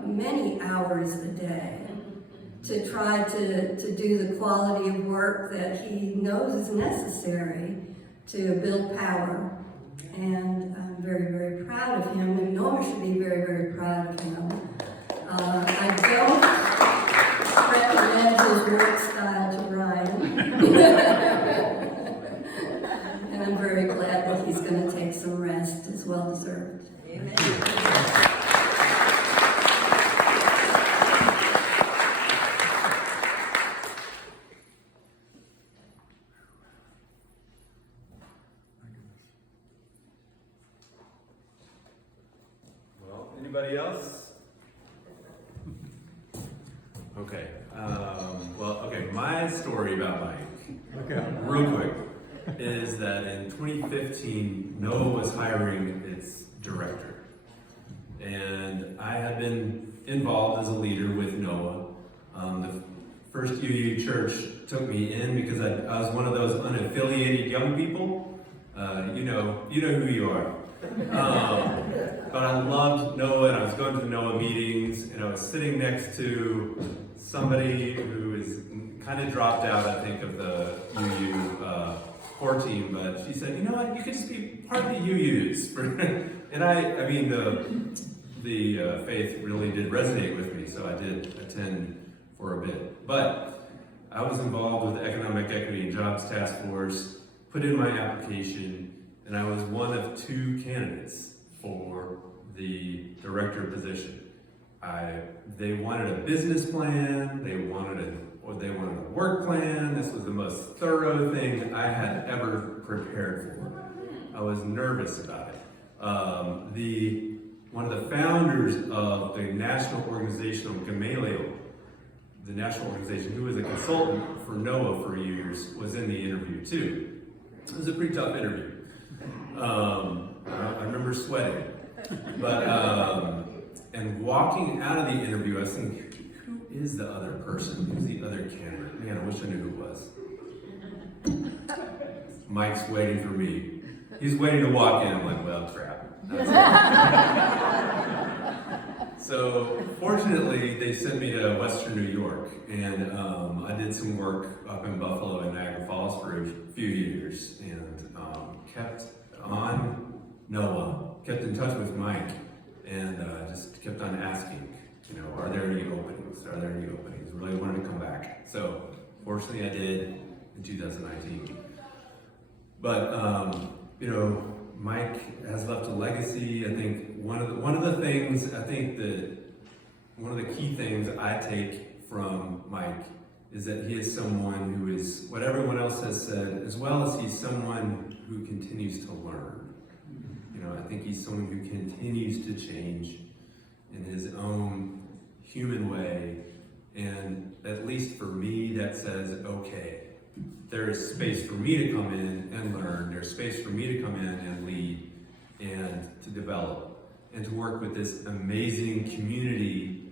many hours a day to try to do the quality of work that he knows is necessary to build power. And I'm very, very proud of him, and Noah should be very, very proud of him. I don't recommend his work style to Ryan. And I'm very glad that he's going to take some rest. It's well deserved. Amen. Well, anybody else? Okay. My story about Mike, real quick, is that in 2015, Noah was hiring its director. And I had been involved as a leader with Noah. The first UU church took me in because I was one of those unaffiliated young people. You know who you are. But I loved Noah, and I was going to the Noah meetings, and I was sitting next to somebody who is kind of dropped out, I think, of the UU core team, but she said, you know what, you could just be part of the UUs. And I mean, the faith really did resonate with me, so I did attend for a bit. But I was involved with the Economic Equity and Jobs Task Force, put in my application, and I was one of 2 candidates for the director position. They wanted a business plan, they wanted a work plan. This was the most thorough thing I had ever prepared for. I was nervous about it. One of the founders of the National Organization of Gamaliel, the national organization, who was a consultant for NOAA for years, was in the interview too. It was a pretty tough interview. I remember sweating. But, and walking out of the interview, I was thinking, who is the other person? Who's the other candidate? Man, I wish I knew who it was. Mike's waiting for me. He's waiting to walk in. I'm like, well, crap. So, fortunately, they sent me to Western New York, and I did some work up in Buffalo and Niagara Falls for a few years, and kept on NOAA, kept in touch with Mike, and just kept on asking, you know, are there any openings? Are there any openings? Really wanted to come back. So, fortunately, I did in 2019. But, you know, Mike has left a legacy. I think one of the things, I think that one of the key things I take from Mike is that he is someone who is, what everyone else has said, as well as he's someone who continues to learn. You know, I think he's someone who continues to change in his own human way. And at least for me, that says, okay, there is space for me to come in and learn. There's space for me to come in and lead and to develop and to work with this amazing community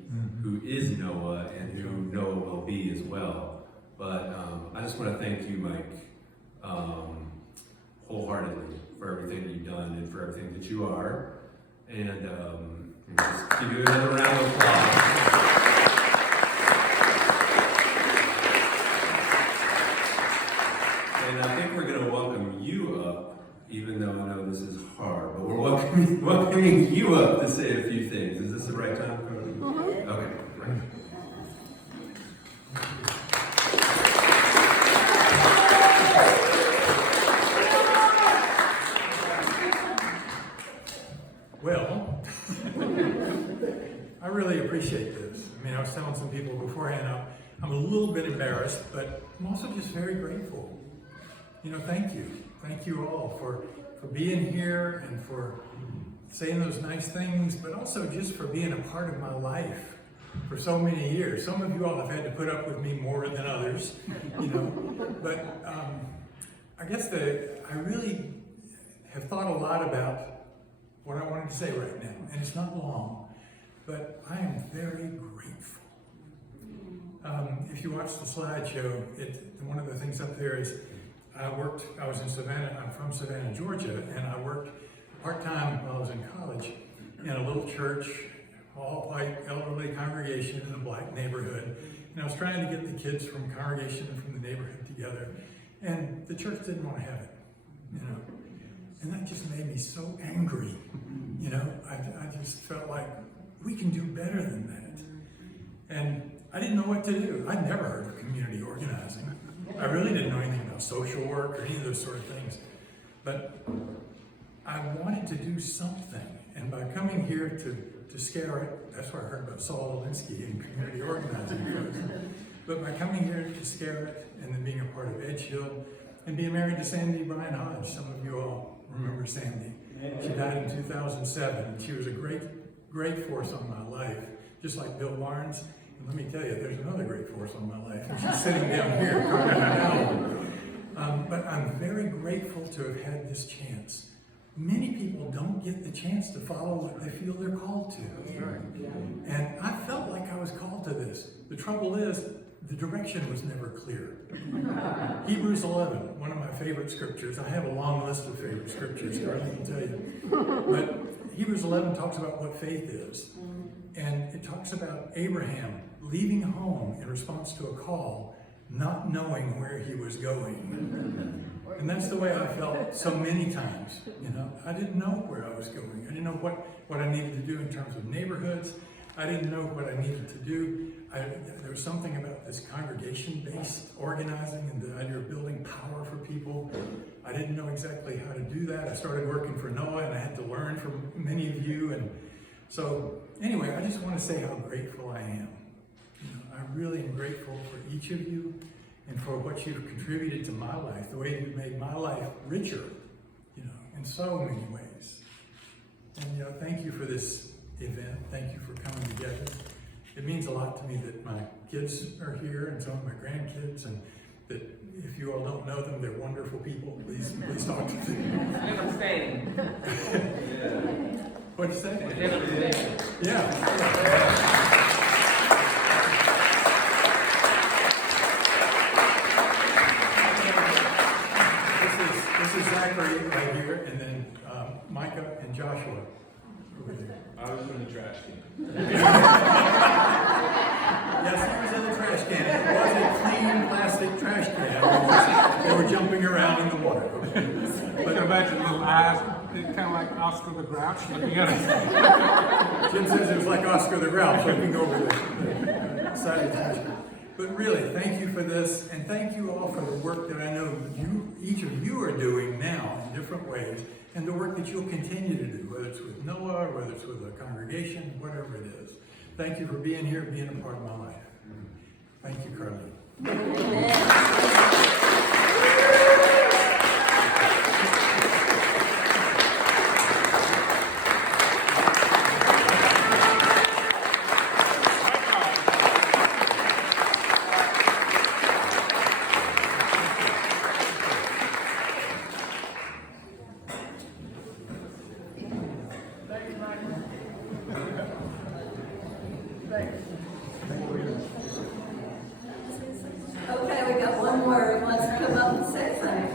who is NOAA and who NOAA will be as well. But I just want to thank you, Mike, wholeheartedly for everything you've done and for everything that you are. And just give you another round of applause. And I think we're going to welcome you up, even though I know this is hard, but we're welcoming you up to say a few things. Is this the right time? Okay, right. Well, I really appreciate this. I mean, I was telling some people beforehand, I'm a little bit embarrassed, but I'm also just very grateful. You know, thank you. Thank you all for being here and for saying those nice things, but also just for being a part of my life for so many years. Some of you all have had to put up with me more than others, you know, but I guess I really have thought a lot about what I wanted to say right now, and it's not long, but I am very grateful. If you watch the slideshow, one of the things up there is I was in Savannah, I'm from Savannah, Georgia, and I worked part-time while I was in college in a little church, all white elderly congregation in a black neighborhood. And I was trying to get the kids from congregation and from the neighborhood together, and the church didn't want to have it, you know. And that just made me so angry, you know. I just felt like we can do better than that. And I didn't know what to do. I'd never heard of community organizing. I really didn't know anything about social work or any of those sort of things. But I wanted to do something. And by coming here to Scarrett, that's where I heard about Saul Alinsky and community organizing first. But by coming here to Scarrett and then being a part of Edgehill and being married to Sandy Bryan Hodge, some of you all remember Sandy. She died in 2007, and she was a great force on my life, just like Bill Barnes. And let me tell you, there's another great force on my life, and she's sitting down here. But I'm very grateful to have had this chance. Many people don't get the chance to follow what they feel they're called to. And I felt like I was called to this. The trouble is, the direction was never clear. Hebrews 11, one of my favorite scriptures. I have a long list of favorite scriptures, I can tell you. But Hebrews 11 talks about what faith is. And it talks about Abraham leaving home in response to a call, not knowing where he was going. And that's the way I felt so many times, you know. I didn't know where I was going. I didn't know what I needed to do in terms of neighborhoods. I didn't know what I needed to do. there was something about this congregation-based organizing and the idea of building power for people. I didn't know exactly how to do that. I started working for Noah, and I had to learn from many of you. And so, anyway, I just want to say how grateful I am. I really am grateful for each of you and for what you've contributed to my life, the way you've made my life richer, in so many ways. And thank you for this event. Thank you for coming together. It means a lot to me that my kids are here and some of my grandkids, and that if you all don't know them, they're wonderful people. Please talk to them. What'd you say? Yeah. This is Zachary right here, and then Micah and Joshua over there. I was in the trash can. Yes, he was in the trash can. It was a clean plastic trash can. They were jumping around in the water. But imagine little eyes, kind of like Oscar the Grouch looking at us. Jim says it was like Oscar the Grouch looking over the side of the trash can. But really, thank you for this, and thank you all for the work that I know each of you are doing now in different ways, and the work that you'll continue to do, whether it's with Noah, whether it's with a congregation, whatever it is. Thank you for being here, being a part of my life. Thank you, Carly. Okay, we got one more who wants to come up and say something.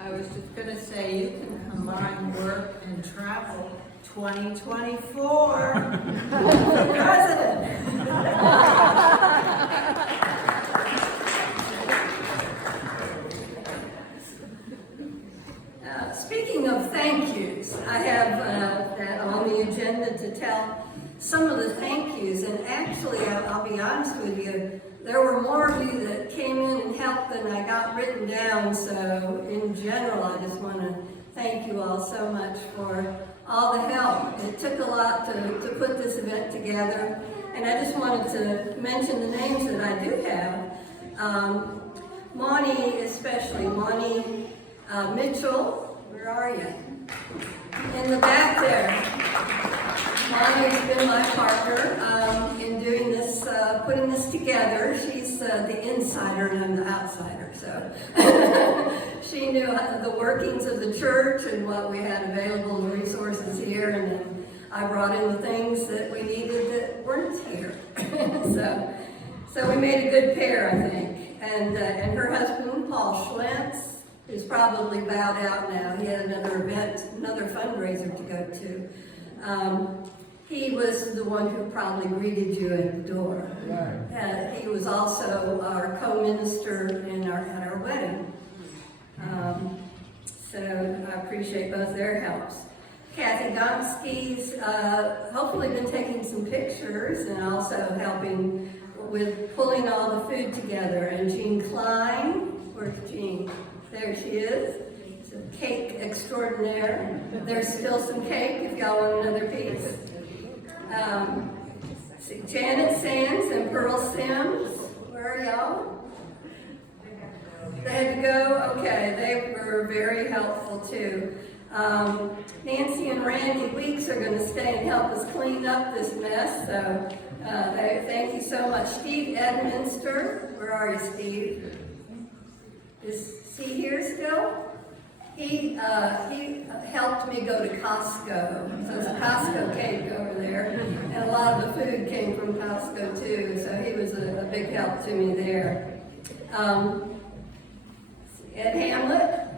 I was just going to say, you can combine work and travel. 2024 president. Speaking of thank yous, I have that on the agenda to tell some of the thank yous, and actually, I'll be honest with you, there were more of you that came in and helped than I got written down, so in general, I just want to thank you all so much for all the help. It took a lot to put this event together, and I just wanted to mention the names that I do have. Monty, especially, Monty Mitchell, where are you? In the back there. Monty's been my partner in doing this, putting this together. She's the insider and I'm the outsider, so she knew the workings of the church and what we had available, the resources here, and then I brought in the things that we needed that weren't here. So we made a good pair, I think. And her husband, Paul Schlentz, who's probably bowed out now. He had another event, another fundraiser to go to. He was the one who probably greeted you at the door. He was also our co-minister at our wedding. So I appreciate both their helps. Kathy Gonski's hopefully been taking some pictures and also helping with pulling all the food together. And Jean Klein, where's Jean? There she is. It's a cake extraordinaire. There's still some cake if y'all want another piece. Janet Sands and Pearl Sims, where are y'all? They had to go? Okay, they were very helpful too. Nancy and Randy Weeks are going to stay and help us clean up this mess, so thank you so much. Steve Edminster, where are you, Steve? Is he here still? He helped me go to Costco. So there's a Costco cake over there, and a lot of the food came from Costco too, so he was a big help to me there. Ed Hamlet,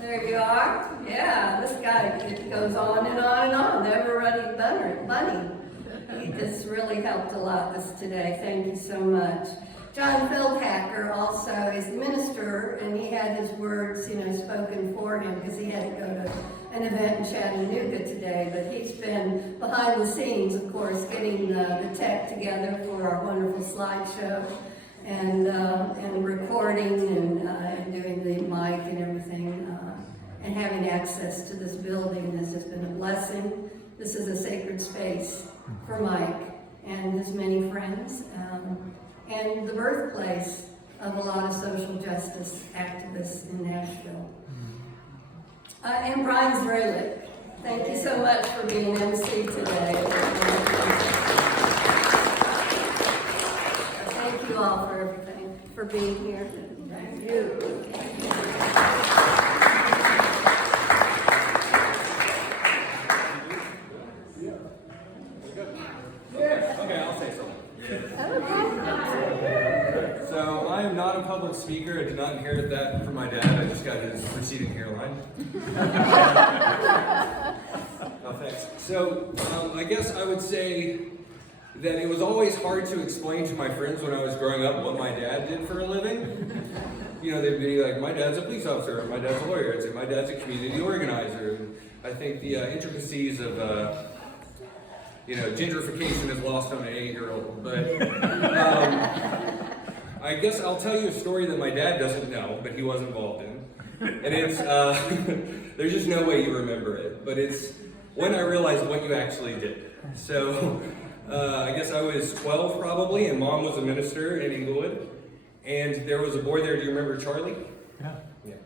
there you are. Yeah, this guy, it goes on and on and on, never running bunny. He just really helped a lot today. Thank you so much. John Feldhacker also is the minister, and he had his words, spoken for him because he had to go to an event in Chattanooga today, but he's been behind the scenes, of course, getting the tech together for our wonderful slideshow and recording and doing the mic and everything, and having access to this building has just been a blessing. This is a sacred space for Mike and his many friends, and the birthplace of a lot of social justice activists in Nashville. And Brian Zrelick, thank you so much for being MC today. Thank you all for everything, for being here. Thank you. Okay, I'll say something. So I am not a public speaker. I did not inherit that from my dad. I just got his receding hairline. No thanks. So I guess I would say that it was always hard to explain to my friends when I was growing up what my dad did for a living. You know, they'd be like, my dad's a police officer, or my dad's a lawyer. I'd say, my dad's a community organizer. And I think the intricacies of you know, gentrification is lost on an 8-year-old, but I guess I'll tell you a story that my dad doesn't know, but he was involved in, and it's, there's just no way you remember it, but it's when I realized what you actually did. So, I guess I was 12 probably, and Mom was a minister in Inglewood, and there was a boy there. Do you remember Charlie? Yeah. Yeah.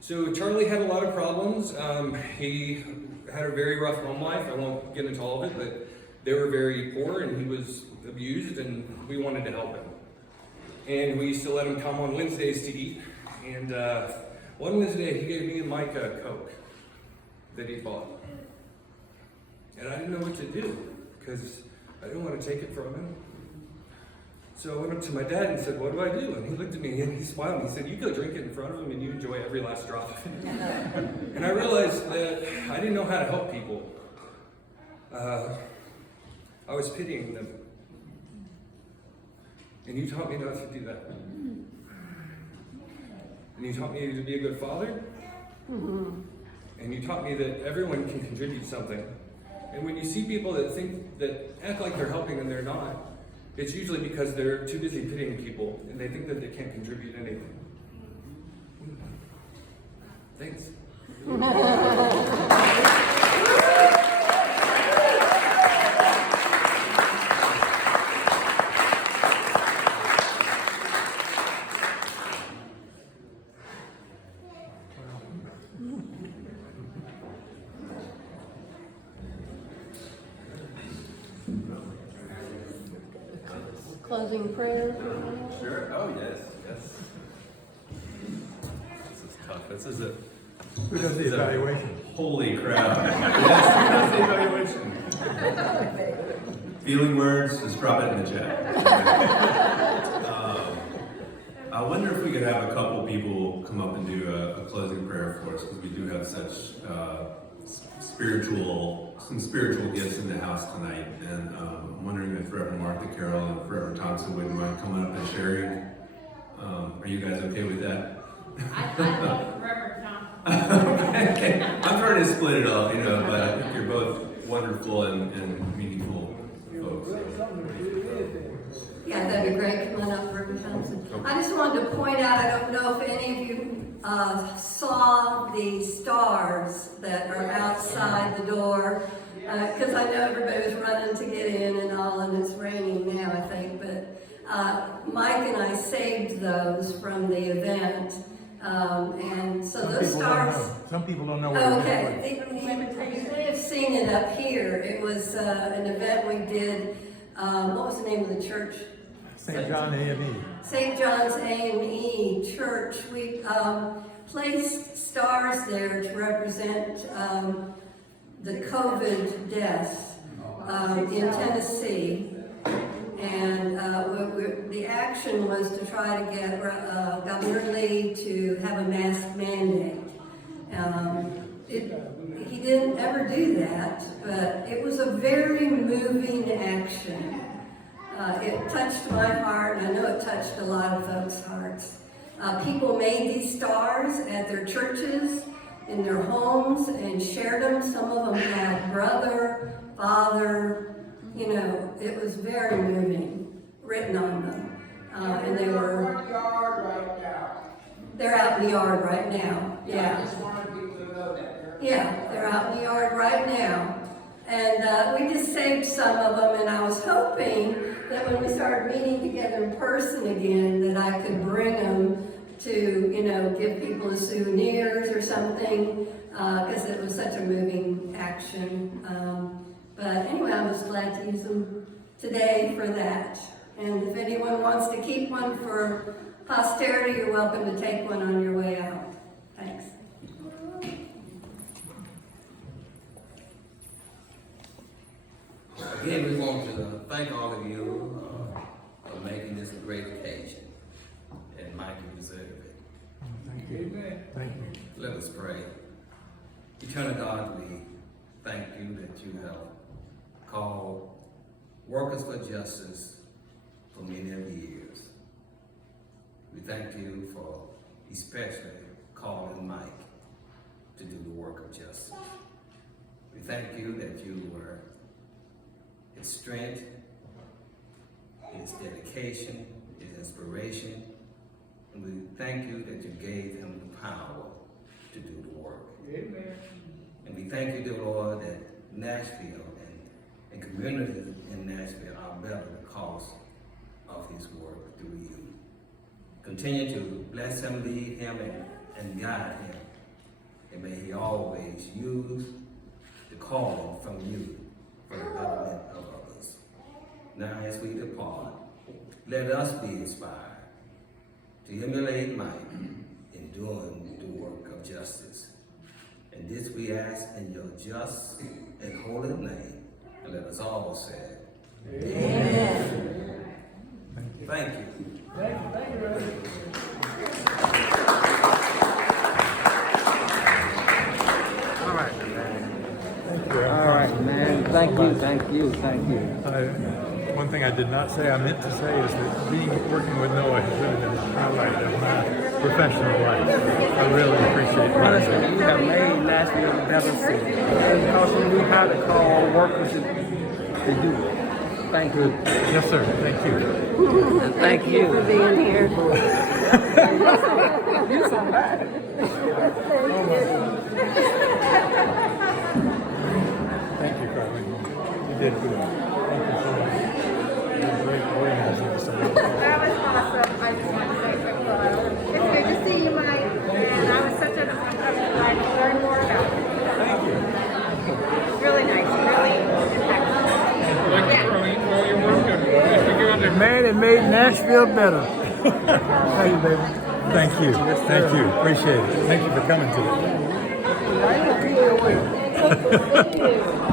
So Charlie had a lot of problems. He had a very rough home life. I won't get into all of it, but they were very poor and he was abused, and we wanted to help him. And we used to let him come on Wednesdays to eat. And one Wednesday he gave me and Mike a Coke that he bought. And I didn't know what to do because I didn't want to take it from him. So I went up to my dad and said, what do I do? And he looked at me and he smiled and he said, you go drink it in front of him and you enjoy every last drop of it. And I realized that I didn't know how to help people. I was pitying them. And you taught me not to do that. And you taught me to be a good father. And you taught me that everyone can contribute something. And when you see people that act like they're helping and they're not, it's usually because they're too busy pitying people and they think that they can't contribute anything. Thanks. Closing prayer. Sure. Oh, yes. Yes. This is tough. This is a... Who does the evaluation? Holy crap. Yes, who does the evaluation? Feeling words, just drop it in the chat. I wonder if we could have a couple people come up and do a closing prayer for us, because we do have such some spiritual gifts in the house tonight. And I'm wondering if Reverend Martha Carroll and Reverend Thompson wouldn't mind coming up and sharing. Are you guys okay with that? I love Reverend Thompson. Okay. I'm trying to split it up, you know, but I think you're both wonderful and meaningful folks. Yeah, that'd be great. Come on up, Reverend Thompson. I just wanted to point out, I don't know if any of you saw the stars that are outside the door, because I know everybody was running to get in and all, and it's raining now, I think, but Mike and I saved those from the event, and so those stars... Some people don't know. Okay, you may have seen it up here. It was an event we did, what was the name of the church? St. John A&E. St. John's A&E Church. We placed stars there to represent the COVID deaths in Tennessee. And the action was to try to get Governor Lee to have a mask mandate. He didn't ever do that, but it was a very moving action. It touched my heart, and I know it touched a lot of folks' hearts. People made these stars at their churches, in their homes and shared them. Some of them had brother, father, you know, it was very moving, written on them. And they were, they're out in the yard right now, yeah. I just wanted people to know that. Yeah, they're out in the yard right now. And we just saved some of them, and I was hoping that when we started meeting together in person again, that I could bring them to, you know, give people as souvenirs or something, because it was such a moving action. But anyway, I was glad to use them today for that. And if anyone wants to keep one for posterity, you're welcome to take one on your way out. Thanks. Again, we want to thank all of you for making this a great occasion. And Mike, you deserve it. Thank you. Thank you. Let us pray. Eternal God, we thank you that you have called workers for justice for many of years. We thank you for especially calling Mike to do the work of justice. We thank you that you were his strength, his dedication, his inspiration, and we thank you that you gave him the power to do the work. Amen. And we thank you, dear Lord, that Nashville and communities in Nashville are better because of his work through you. Continue to bless him, lead him, and guide him. And may he always use the calling from you for the betterment of others. Now as we depart, let us be inspired to emulate Mike in doing the work of justice. And this we ask in your just and holy name. And let us all say, Amen. Thank you. Thank you, brother. All right, man. All right, man. Thank you. One thing I did not say, I meant to say, is that working with Noah has really been a highlight of my professional life. I really appreciate it. Honestly, you have made Nashville a better city because you knew how to call workers to do it. Thank you. Yes, sir. Thank you. And thank you for being here. You so bad. Thank you, Carly. You did good. Thank you so much. You're great organizing this. That was awesome. I just want to say a quick photo. It's great to see you, Mike. And I was such a glad to learn more about it. Thank you. It's really nice. Really impactful. Man, it made Nashville better. Thank you, baby. Thank you. Thank you. Appreciate it. Thank you for coming today. I will keep it away.